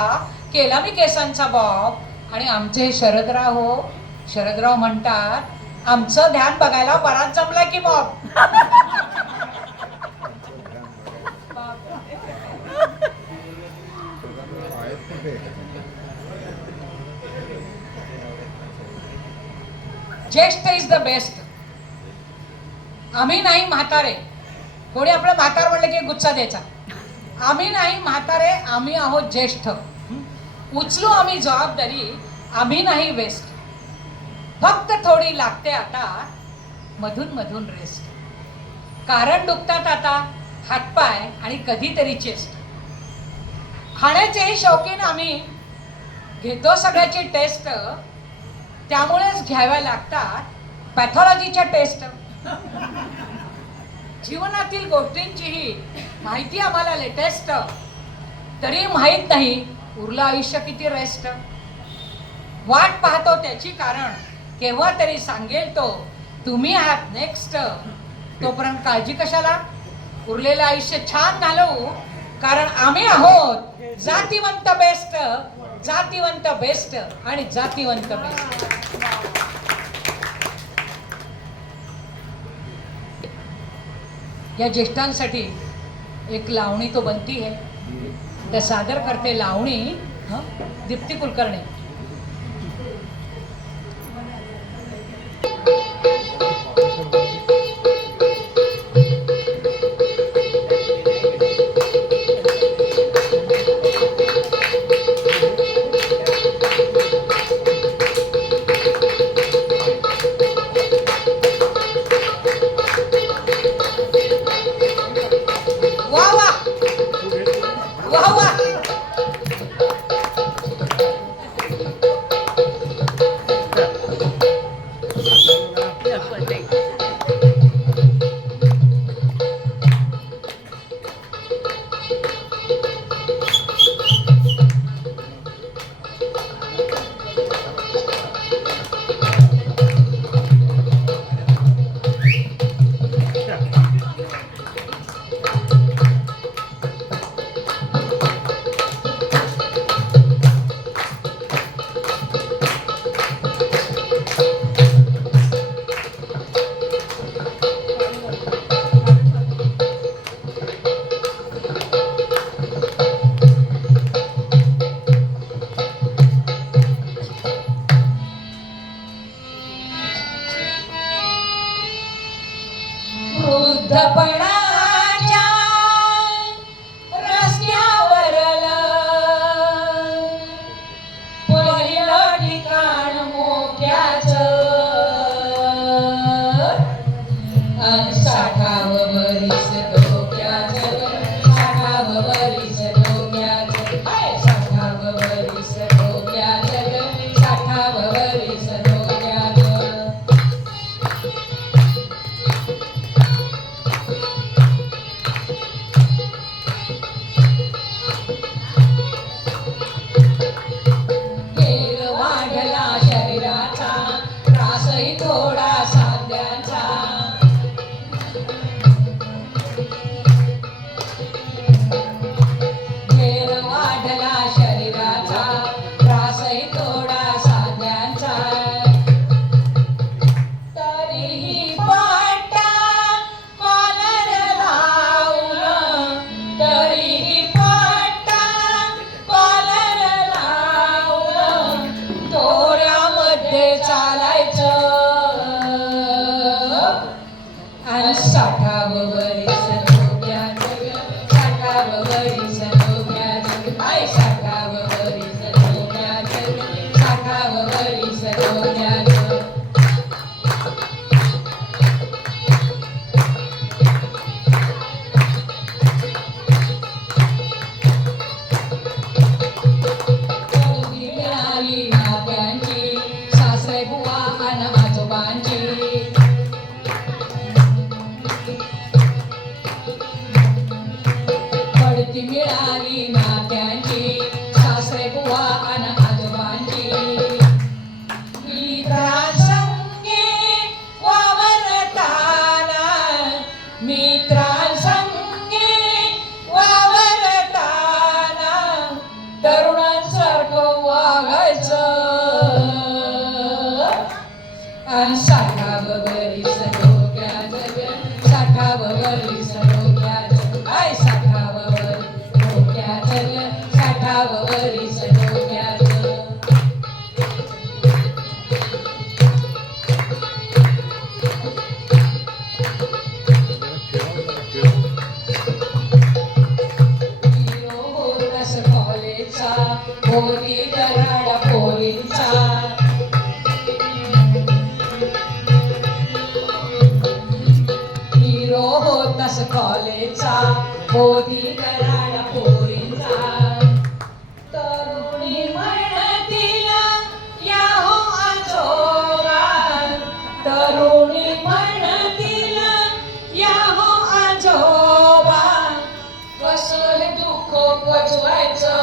केला मी केसांचा बॉब. आणि आमचे शरदराव म्हणतात आमचं ध्यान बघायला बराच जमलाय की बॉब. ज्येष्ठ इज द बेस्ट. आम्ही नाही म्हातारे. कोणी आपलं म्हातार म्हणलं की गुच्छा द्यायचा. आम्ही नाही म्हातारे, आम्ही आहोत ज्येष्ठ. उचलू आम्ही जबाबदारी, आम्ही नाही वेस्ट. फक्त थोडी लागते आता मधून मधून रेस्ट. कारण दुखतात आता हातपाय आणि कधीतरी चेस्ट. खाण्याचेही शौकीन आम्ही, घेतो सगळ्याची टेस्ट. त्यामुळेच घ्याव्या लागतात पॅथॉलॉजीच्या टेस्ट. जीवनातील गोष्टींचीही माहिती आम्हाला लेटेस्ट. तरी माहित नाही उरलं आयुष्य किती रेस्ट. वाट पाहतो त्याची कारण केव्हा तरी सांगेल तो तुम्ही आहात नेक्स्ट. तोपर्यंत काळजी कशाला. उरलेलं आयुष्य छान घालवू कारण आम्ही आहोत जातीवंत बेस्ट. जातीवंत बेस्ट आणि जातीवंत बेस्ट. या ज्येष्ठांसाठी एक लावणी तो बनती है. त्या सादर करते लावणी दीप्ती कुलकर्णी. सारखं वागायचं आणि साठावं बरीच डोक्यात ग, साठावं बरीच डोक्यात, आय साठावं डोक्यात ग, साठावं बरीच डोक्यात. हिरो होतास कॉलेजचा, पोरी गराडा पोरींचा. हिरो होतास कॉलेजचा, पोरी गराडा पोरींचा. तरुणी म्हणतील या हो आजोबा, तरुणी म्हणतील या हो आजोबा. कसं हे दुःख पचवायचं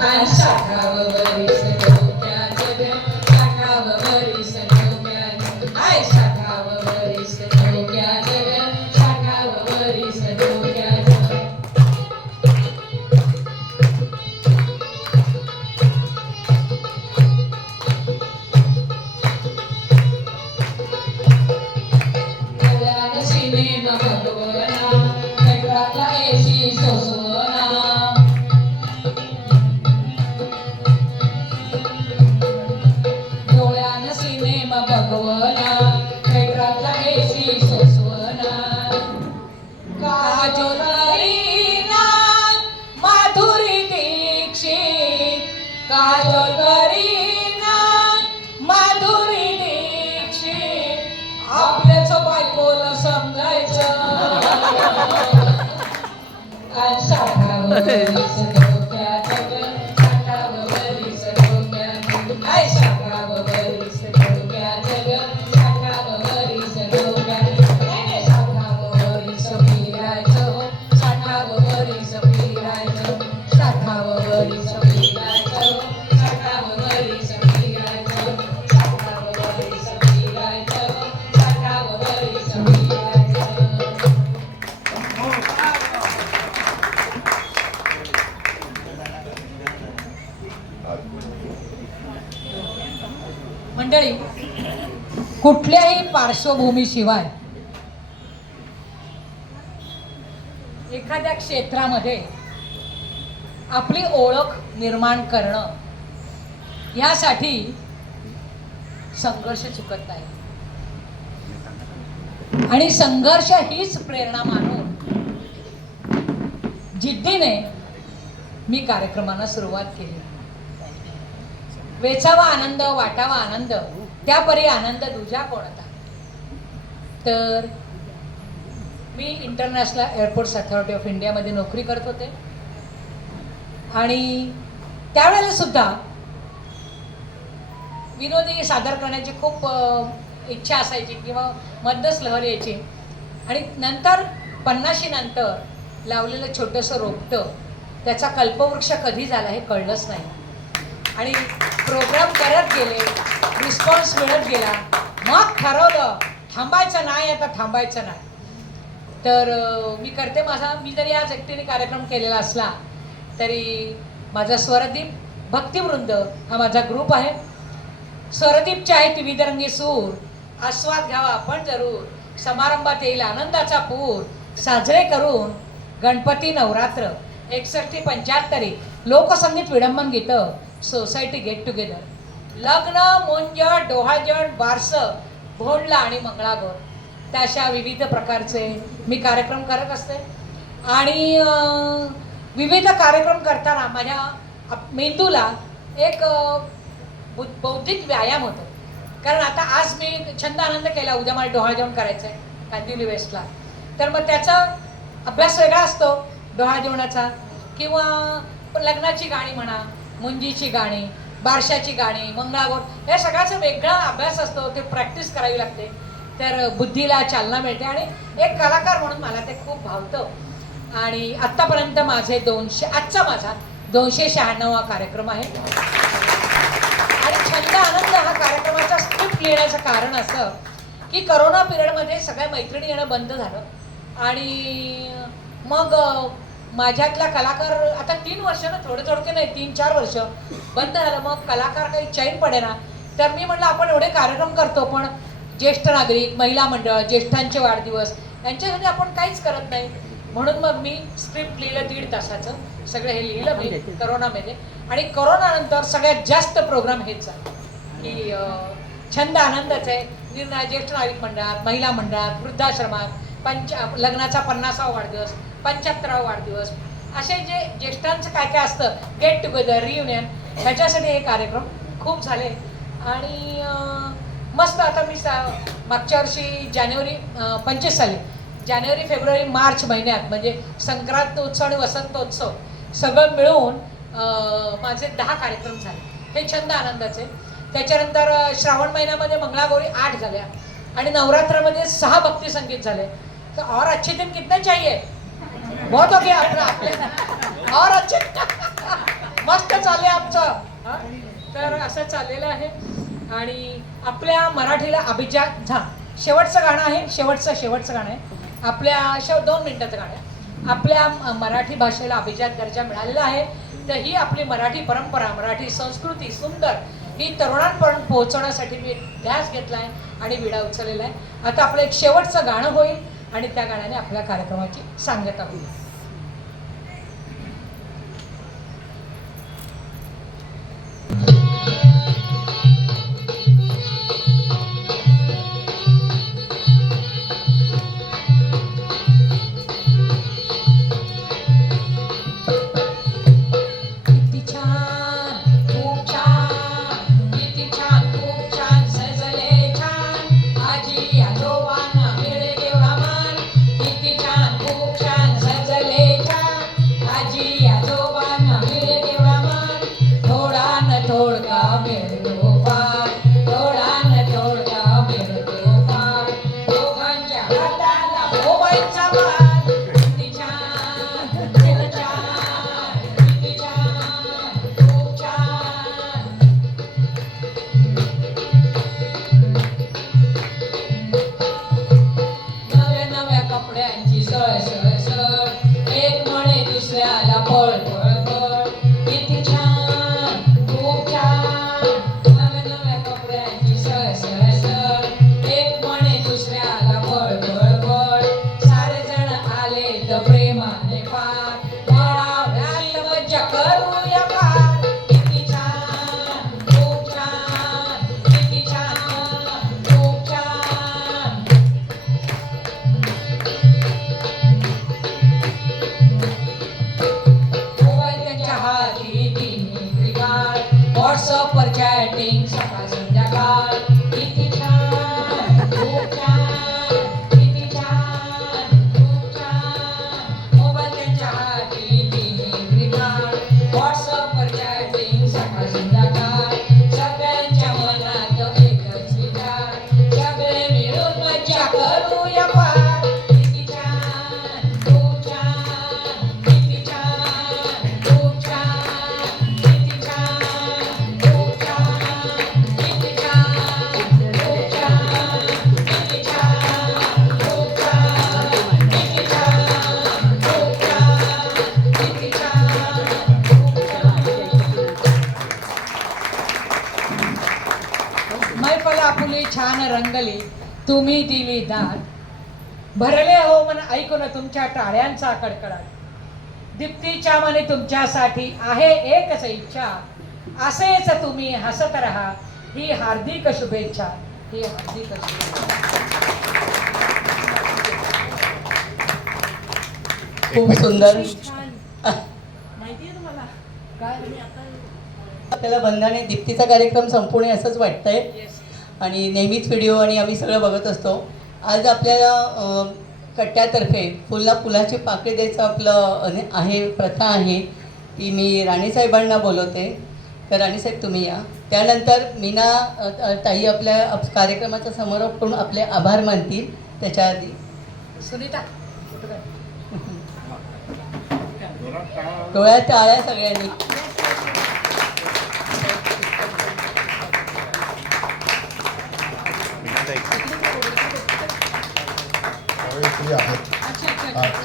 आणि साठावं बरीच डोक्यात ग, साठावं बरीच डोक्यात, आय साठावं बरीच डोक्यात ग, साठावं बरीच डोक्यात. डोळ्यानं सिनेमा बघवला, पेट्रातला एसी सोसवला. डोळ्यानं सिनेमा बघवला, पेट्रातला एसी सोसवला. काजोल करीना माधुरी दीक्षित, काजोल करीना माधुरी दीक्षित. आपल्याच बायकोला समजायचं आणि साठावं बरीच डोक्यात ग, साठावं बरीच डोक्यात, आय साठावं बरीच डोक्यात ग, साठावं बरीच डोक्यात. नाही, नाही, साठावं बरीच फिरायचं हो, साठावं बरीच फिरायचं, साठावं बरीच फिरायचं हो, साठावं बरीच फिरायचं, साठावं बरीच फिरायचं हो, साठावं बरीच फिरायचं. मंडळी, कुठल्याही पार्श्वभूमीशिवाय एखाद्या क्षेत्रामध्ये आपली ओळख निर्माण करणं यासाठी संघर्ष चुकत नाही आणि संघर्ष हीच प्रेरणा मानून जिद्दीने मी कार्यक्रमाला सुरुवात केली. वेचावा आनंद, वाटावा आनंद, त्यापरी आनंद दुजा कोणता. तर मी इंटरनॅशनल एअरपोर्ट्स अथॉरिटी ऑफ इंडियामध्ये नोकरी करत होते आणि त्यावेळेला सुद्धा विनोदी सादर करण्याची खूप इच्छा असायची किंवा मध्यच लहर यायची. आणि नंतर 50शी नंतर लावलेलं छोटंसं रोपटं त्याचा कल्पवृक्ष कधी झाला हे कळलंच नाही. आणि प्रोग्राम करत गेले, रिस्पॉन्स मिळत गेला, मग ठरवलं थांबायचं नाही, आता थांबायचं नाही. तर मी करते माझा, मी जरी आज एकटीने कार्यक्रम केलेला असला तरी माझा स्वरदीप भक्तिवृंद हा माझा ग्रुप आहे. स्वरदीपचे आहेत विविधरंगी सूर, आस्वाद घ्यावा आपण जरूर, समारंभात येईल आनंदाचा पूर, साजरे करून गणपती नवरात्र, 61-75 लोकसंगीत विडंबन गीतं, सोसायटी गेट टुगेदर, लग्न, मुंज, डोहाळजेवण, बारसं, भोंडला आणि मंगळागौर, त्या अशा विविध प्रकारचे मी कार्यक्रम करत असते. आणि विविध कार्यक्रम करताना माझ्या मेंदूला एक बौद्धिक व्यायाम होतो. कारण आता आज मी छंद आनंद केला, उद्या मला डोहाळजेवण करायचं आहे कांदिवली वेस्टला, तर मग त्याचा अभ्यास वेगळा असतो डोहाळजेवणाचा, किंवा लग्नाची गाणी म्हणा, मुंजीची गाणी, बारशाची गाणी, मंगळागौर, या सगळ्याचा वेगळा अभ्यास असतो, ते प्रॅक्टिस करावी लागते. तर बुद्धीला चालना मिळते आणि एक कलाकार म्हणून मला ते खूप भावतं. आणि आत्तापर्यंत माझे आजचा माझा 296वा कार्यक्रम आहे. आणि छंद आनंद हा कार्यक्रमाचा स्क्रिप्ट लिहिण्याचं कारण असं की करोना पिरियडमध्ये सगळ्या मैत्रिणी येणं बंद झालं आणि मग माझ्यातला कलाकार आता 3 वर्ष ना, थोडे थोडके नाही 3-4 वर्ष बंद झालं. मग कलाकार काही चैन पडेना. तर मी म्हटलं आपण एवढे कार्यक्रम करतो, पण ज्येष्ठ नागरिक, महिला मंडळ, ज्येष्ठांचे वाढदिवस यांच्यासाठी आपण काहीच करत नाही. म्हणून मग मी स्क्रिप्ट लिहिलं 1.5 तासाचं. सगळं हे लिहिलं मी करोनामध्ये. आणि करोनानंतर सगळ्यात जास्त प्रोग्राम हेच आहे की छंद आनंदाचे निर्णय ज्येष्ठ नागरिक मंडळात, महिला मंडळात, वृद्धाश्रमात, लग्नाचा 50वा वाढदिवस, 75वा वाढदिवस, असे जे ज्येष्ठांचं काय काय असतं, गेट टुगेदर, रियुनियन, ह्याच्यासाठी हे कार्यक्रम खूप झाले. आणि मस्त आता मी मागच्या वर्षी जानेवारी 25 साली जानेवारी, फेब्रुवारी, मार्च महिन्यात म्हणजे संक्रांत उत्सव आणि वसंतोत्सव सगळं मिळून माझे 10 कार्यक्रम झाले. हे छंद आनंदाचे. त्याच्यानंतर श्रावण महिन्यामध्ये मंगळागौरी 8 झाल्या आणि नवरात्रामध्ये 6 भक्ती संगीत झाले. तर और अच्छे दिन कितने चाहिए? बहुत हो गया आपलं और अच्छे मस्त चालले आमचं. तर असं चाललेलं आहे. आणि आपल्या मराठीला अभिजात शेवटचं गाणं आहे, शेवटचं गाणं आहे आपल्या 2 मिनिटाचं गाणं आहे. आपल्या मराठी भाषेला अभिजात दर्जा मिळालेला आहे. तर ही आपली मराठी परंपरा, मराठी संस्कृती सुंदर ही तरुणांपर्यंत पोहोचवण्यासाठी मी ध्यास घेतला आहे आणि विडा उचललेला आहे. आता आपलं एक शेवटचं गाणं होईल आणि त्या गाण्याने आपल्या कार्यक्रमाची सांगता होईल. व्हॉट्सअपवर चॅटिंग सकाळ संध्याकाळ. किती छान, खूप छान, किती छान, खूप छान. मोबाईलच्या चहाची तिन्ही कार्ड. व्हॉट्सअपवर चॅटिंग सकाळ संध्याकाळ. सगळ्यांच्या मनात एकच विचार, सगळे मिळून मज्जा करूया पार. किती छान, खूप छान, किती छान, खूप छान, किती छान. मैफल आपुली छान रंगली, तुम्ही दिली दाद. भरले हो मन ऐकून तुमच्या टाळ्यांचा कडकडाट. दीप्तीच्या मने तुमच्यासाठी आहे एकच इच्छा, असेच तुम्ही हसत राहा, ही हार्दिक शुभेच्छा, ही हार्दिक शुभेच्छा. खूप सुंदर. माहितीये तुम्हाला काय आपल्याला बंधाने दीप्तीचा कार्यक्रम संपूर्ण असंच वाटतंय. आणि नेहमीच व्हिडिओ आणि आम्ही सगळं बघत असतो. आज आपल्याला कट्ट्यातर्फे फुलला फुलाची पाकळी द्यायचं आपलं आहे, प्रथा आहे. ती मी राणीसाहेबांना बोलवते. तर राणीसाहेब तुम्ही या. त्यानंतर मीना ताई आपल्या कार्यक्रमाचा समारोप करून आपले आभार मानतील. त्याच्या आधी सुनीता डोळ्यात टाळ्या सगळ्यांनी.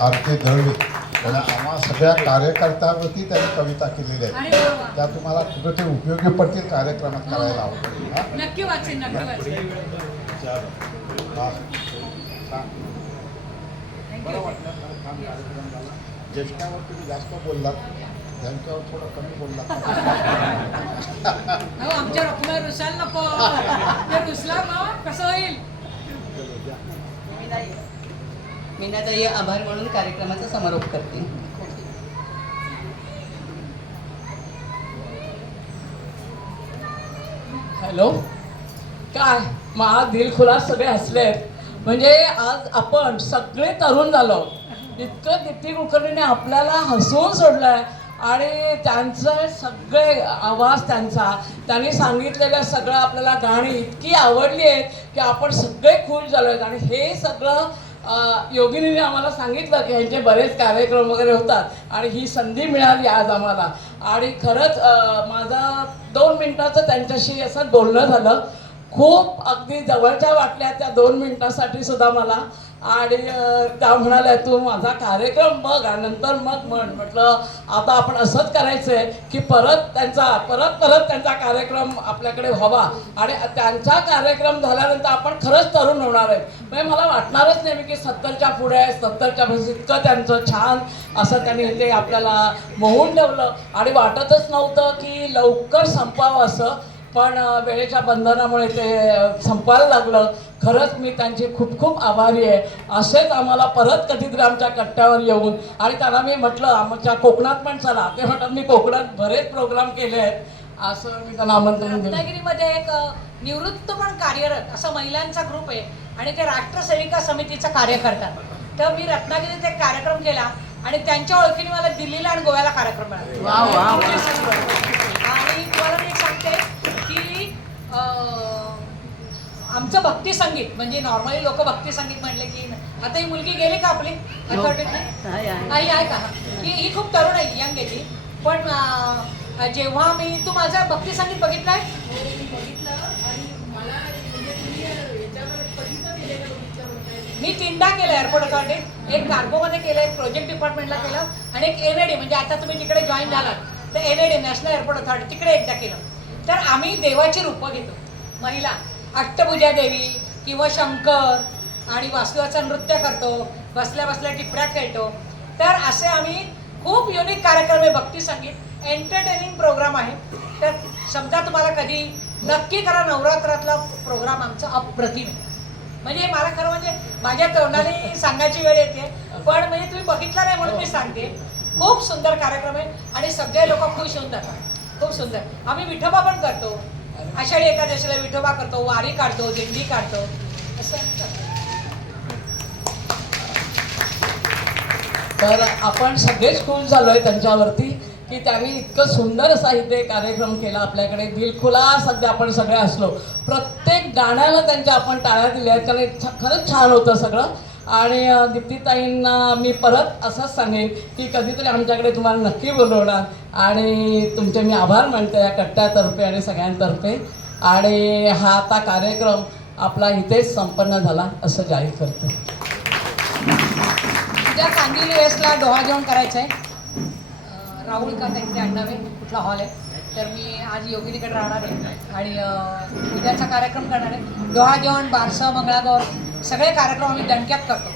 आरती दळवे आणि आम्हा सगळ्या कार्यकर्त्यांवरती त्यांनी कविता केलेल्या आहेत. आणि वा वा. त्या तुम्हाला कुठं ते उपयोगी पडतील कार्यक्रमात करायला आवडेल. हा? नक्की वाचेन, नक्की वाचेन. चालेल. हा. छान. बरं वाटलं खरं छान कार्यक्रम झाला. ज्येष्ठावर तुम्ही जास्त बोललात, त्यांच्यावर थोडं कमी बोललात. अहो आमच्या रखुमाई रुसायला नको. ते रुसला मग कसं होईल? मीनाताई आभार म्हणून कार्यक्रमाचा समारोप करते. हॅलो, काय महा दिलखुलास सगळे हसलेत. म्हणजे आज आपण सगळे तरुण झालो. इतकं दीप्ती कुलकर्णीने आपल्याला हसवून सोडलंय आणि त्यांचं सगळे आवाज त्यांनी सांगितलेलं सगळं आपल्याला गाणी इतकी आवडली आहेत की आपण सगळे खुश झालो आहेत. आणि हे सगळं योगिनीने आम्हाला सांगितलं की ह्यांचे बरेच कार्यक्रम वगैरे होतात आणि ही संधी मिळाली आज आम्हाला. आणि खरंच माझं 2 मिनिटाचं त्यांच्याशी असं बोलणं झालं. खूप अगदी जवळच्या वाटल्या त्या 2 मिनिटासाठी सुद्धा मला. आणि त्या म्हणाल्या तू माझा कार्यक्रम बघ आणि नंतर मग म्हटलं आता आपण असंच करायचं आहे की परत त्यांचा कार्यक्रम आपल्याकडे व्हावा आणि त्यांचा कार्यक्रम झाल्यानंतर आपण खरंच तरुण होणार आहे. म्हणजे मला वाटणारच नाही की 70च्या पुढे 70च्या इतकं त्यांचं छान असं त्यांनी ते आपल्याला मोहून ठेवलं आणि वाटतच नव्हतं की लवकर संपावं असं. पण वेळेच्या बंधनामुळे ते संपायला लागलं. खरंच मी त्यांची खूप खूप आभारी आहे. असेच आम्हाला परत कधीतरी आमच्या कट्ट्यावर येऊन आणि त्यांना मी म्हटलं आमच्या कोकणात पण चला. ते म्हणतात मी कोकणात बरेच प्रोग्राम केले आहेत असं मी त्यांना आमंत्रण दिलं. रत्नागिरीमध्ये एक निवृत्त पण कार्यरत असा महिलांचा ग्रुप आहे आणि ते राष्ट्रसेविका समितीचं कार्य करतात. तर मी रत्नागिरीत एक कार्यक्रम केला आणि त्यांच्या ओळखीने मला दिल्लीला आणि गोव्याला कार्यक्रम मिळाला. आणि तुम्हाला मी एक सांगते की आमचं भक्ती संगीत म्हणजे नॉर्मली लोक भक्ती संगीत म्हणले की आता ही मुलगी गेली का आपली आई आहे का ही खूप तरुण आहे यंग आहे ती. पण जेव्हा तू माझं भक्ती संगीत बघितलंय मी 3दा केलं एअरपोर्ट अथॉरिटीत. एक कार्गोमध्ये केलं, एक प्रोजेक्ट डिपार्टमेंटला केलं आणि एक NAD म्हणजे आता तुम्ही तिकडे जॉईन झालात तर NAD नॅशनल एअरपोर्ट अथॉरिटी तिकडे एकदा केलं. तर आम्ही देवाची रूपं घेतो महिला, अष्टभुजा देवी किंवा शंकर आणि वासुदेवाचं नृत्य करतो, बसल्या बसल्या टिपऱ्या खेळतो. तर असे आम्ही खूप युनिक कार्यक्रम आहे. भक्ती संगीत एंटरटेनिंग प्रोग्राम आहे. तर समजा तुम्हाला कधी नक्की करा. नवरात्रातला प्रोग्राम आमचा अप्रतिम आहे. म्हणजे मला खरं म्हणजे माझ्या तोंडाने सांगायची वेळ येते पण म्हणजे तुम्ही बघितला नाही म्हणून मी सांगते. खूप सुंदर कार्यक्रम आहे आणि सगळे लोक खुश होऊन जातात. खूप सुंदर. आम्ही विठोबा पण करतो. आषाढी एकादशीला विठोबा करतो, वारी काढतो, दिंडी काढतो असं. तर आपण सगळेच खुश झालोय त्यांच्यावरती की त्यांनी इतकं सुंदर असा इथे कार्यक्रम केला आपल्याकडे. दिलखुलास अगदी आपण सगळे असलो. प्रत्येक गाण्याला त्यांच्या आपण टाळ्या दिल्या. त्याने खरंच छान होतं सगळं. आणि दीप्तीताईंना मी परत असंच सांगेन की कधीतरी आमच्याकडे तुम्हाला नक्की बोलवणार आणि तुमचे मी आभार मानते या कट्ट्यातर्फे आणि सगळ्यांतर्फे. आणि हा आता कार्यक्रम आपला इथेच संपन्न झाला असं जाहीर करते. उद्या कांदिवली वेस्टला डोहा जेवण करायचं आहे. राहुल का काहीतरी आडनावे कुठला हॉल आहे. तर मी आज योगिनीकडे राहणार आहे आणि उद्याचा कार्यक्रम करणार आहे. डोहा जेवण, बारसं, मंगळागौर सगळे कार्यक्रम आम्ही दणक्यात करतो.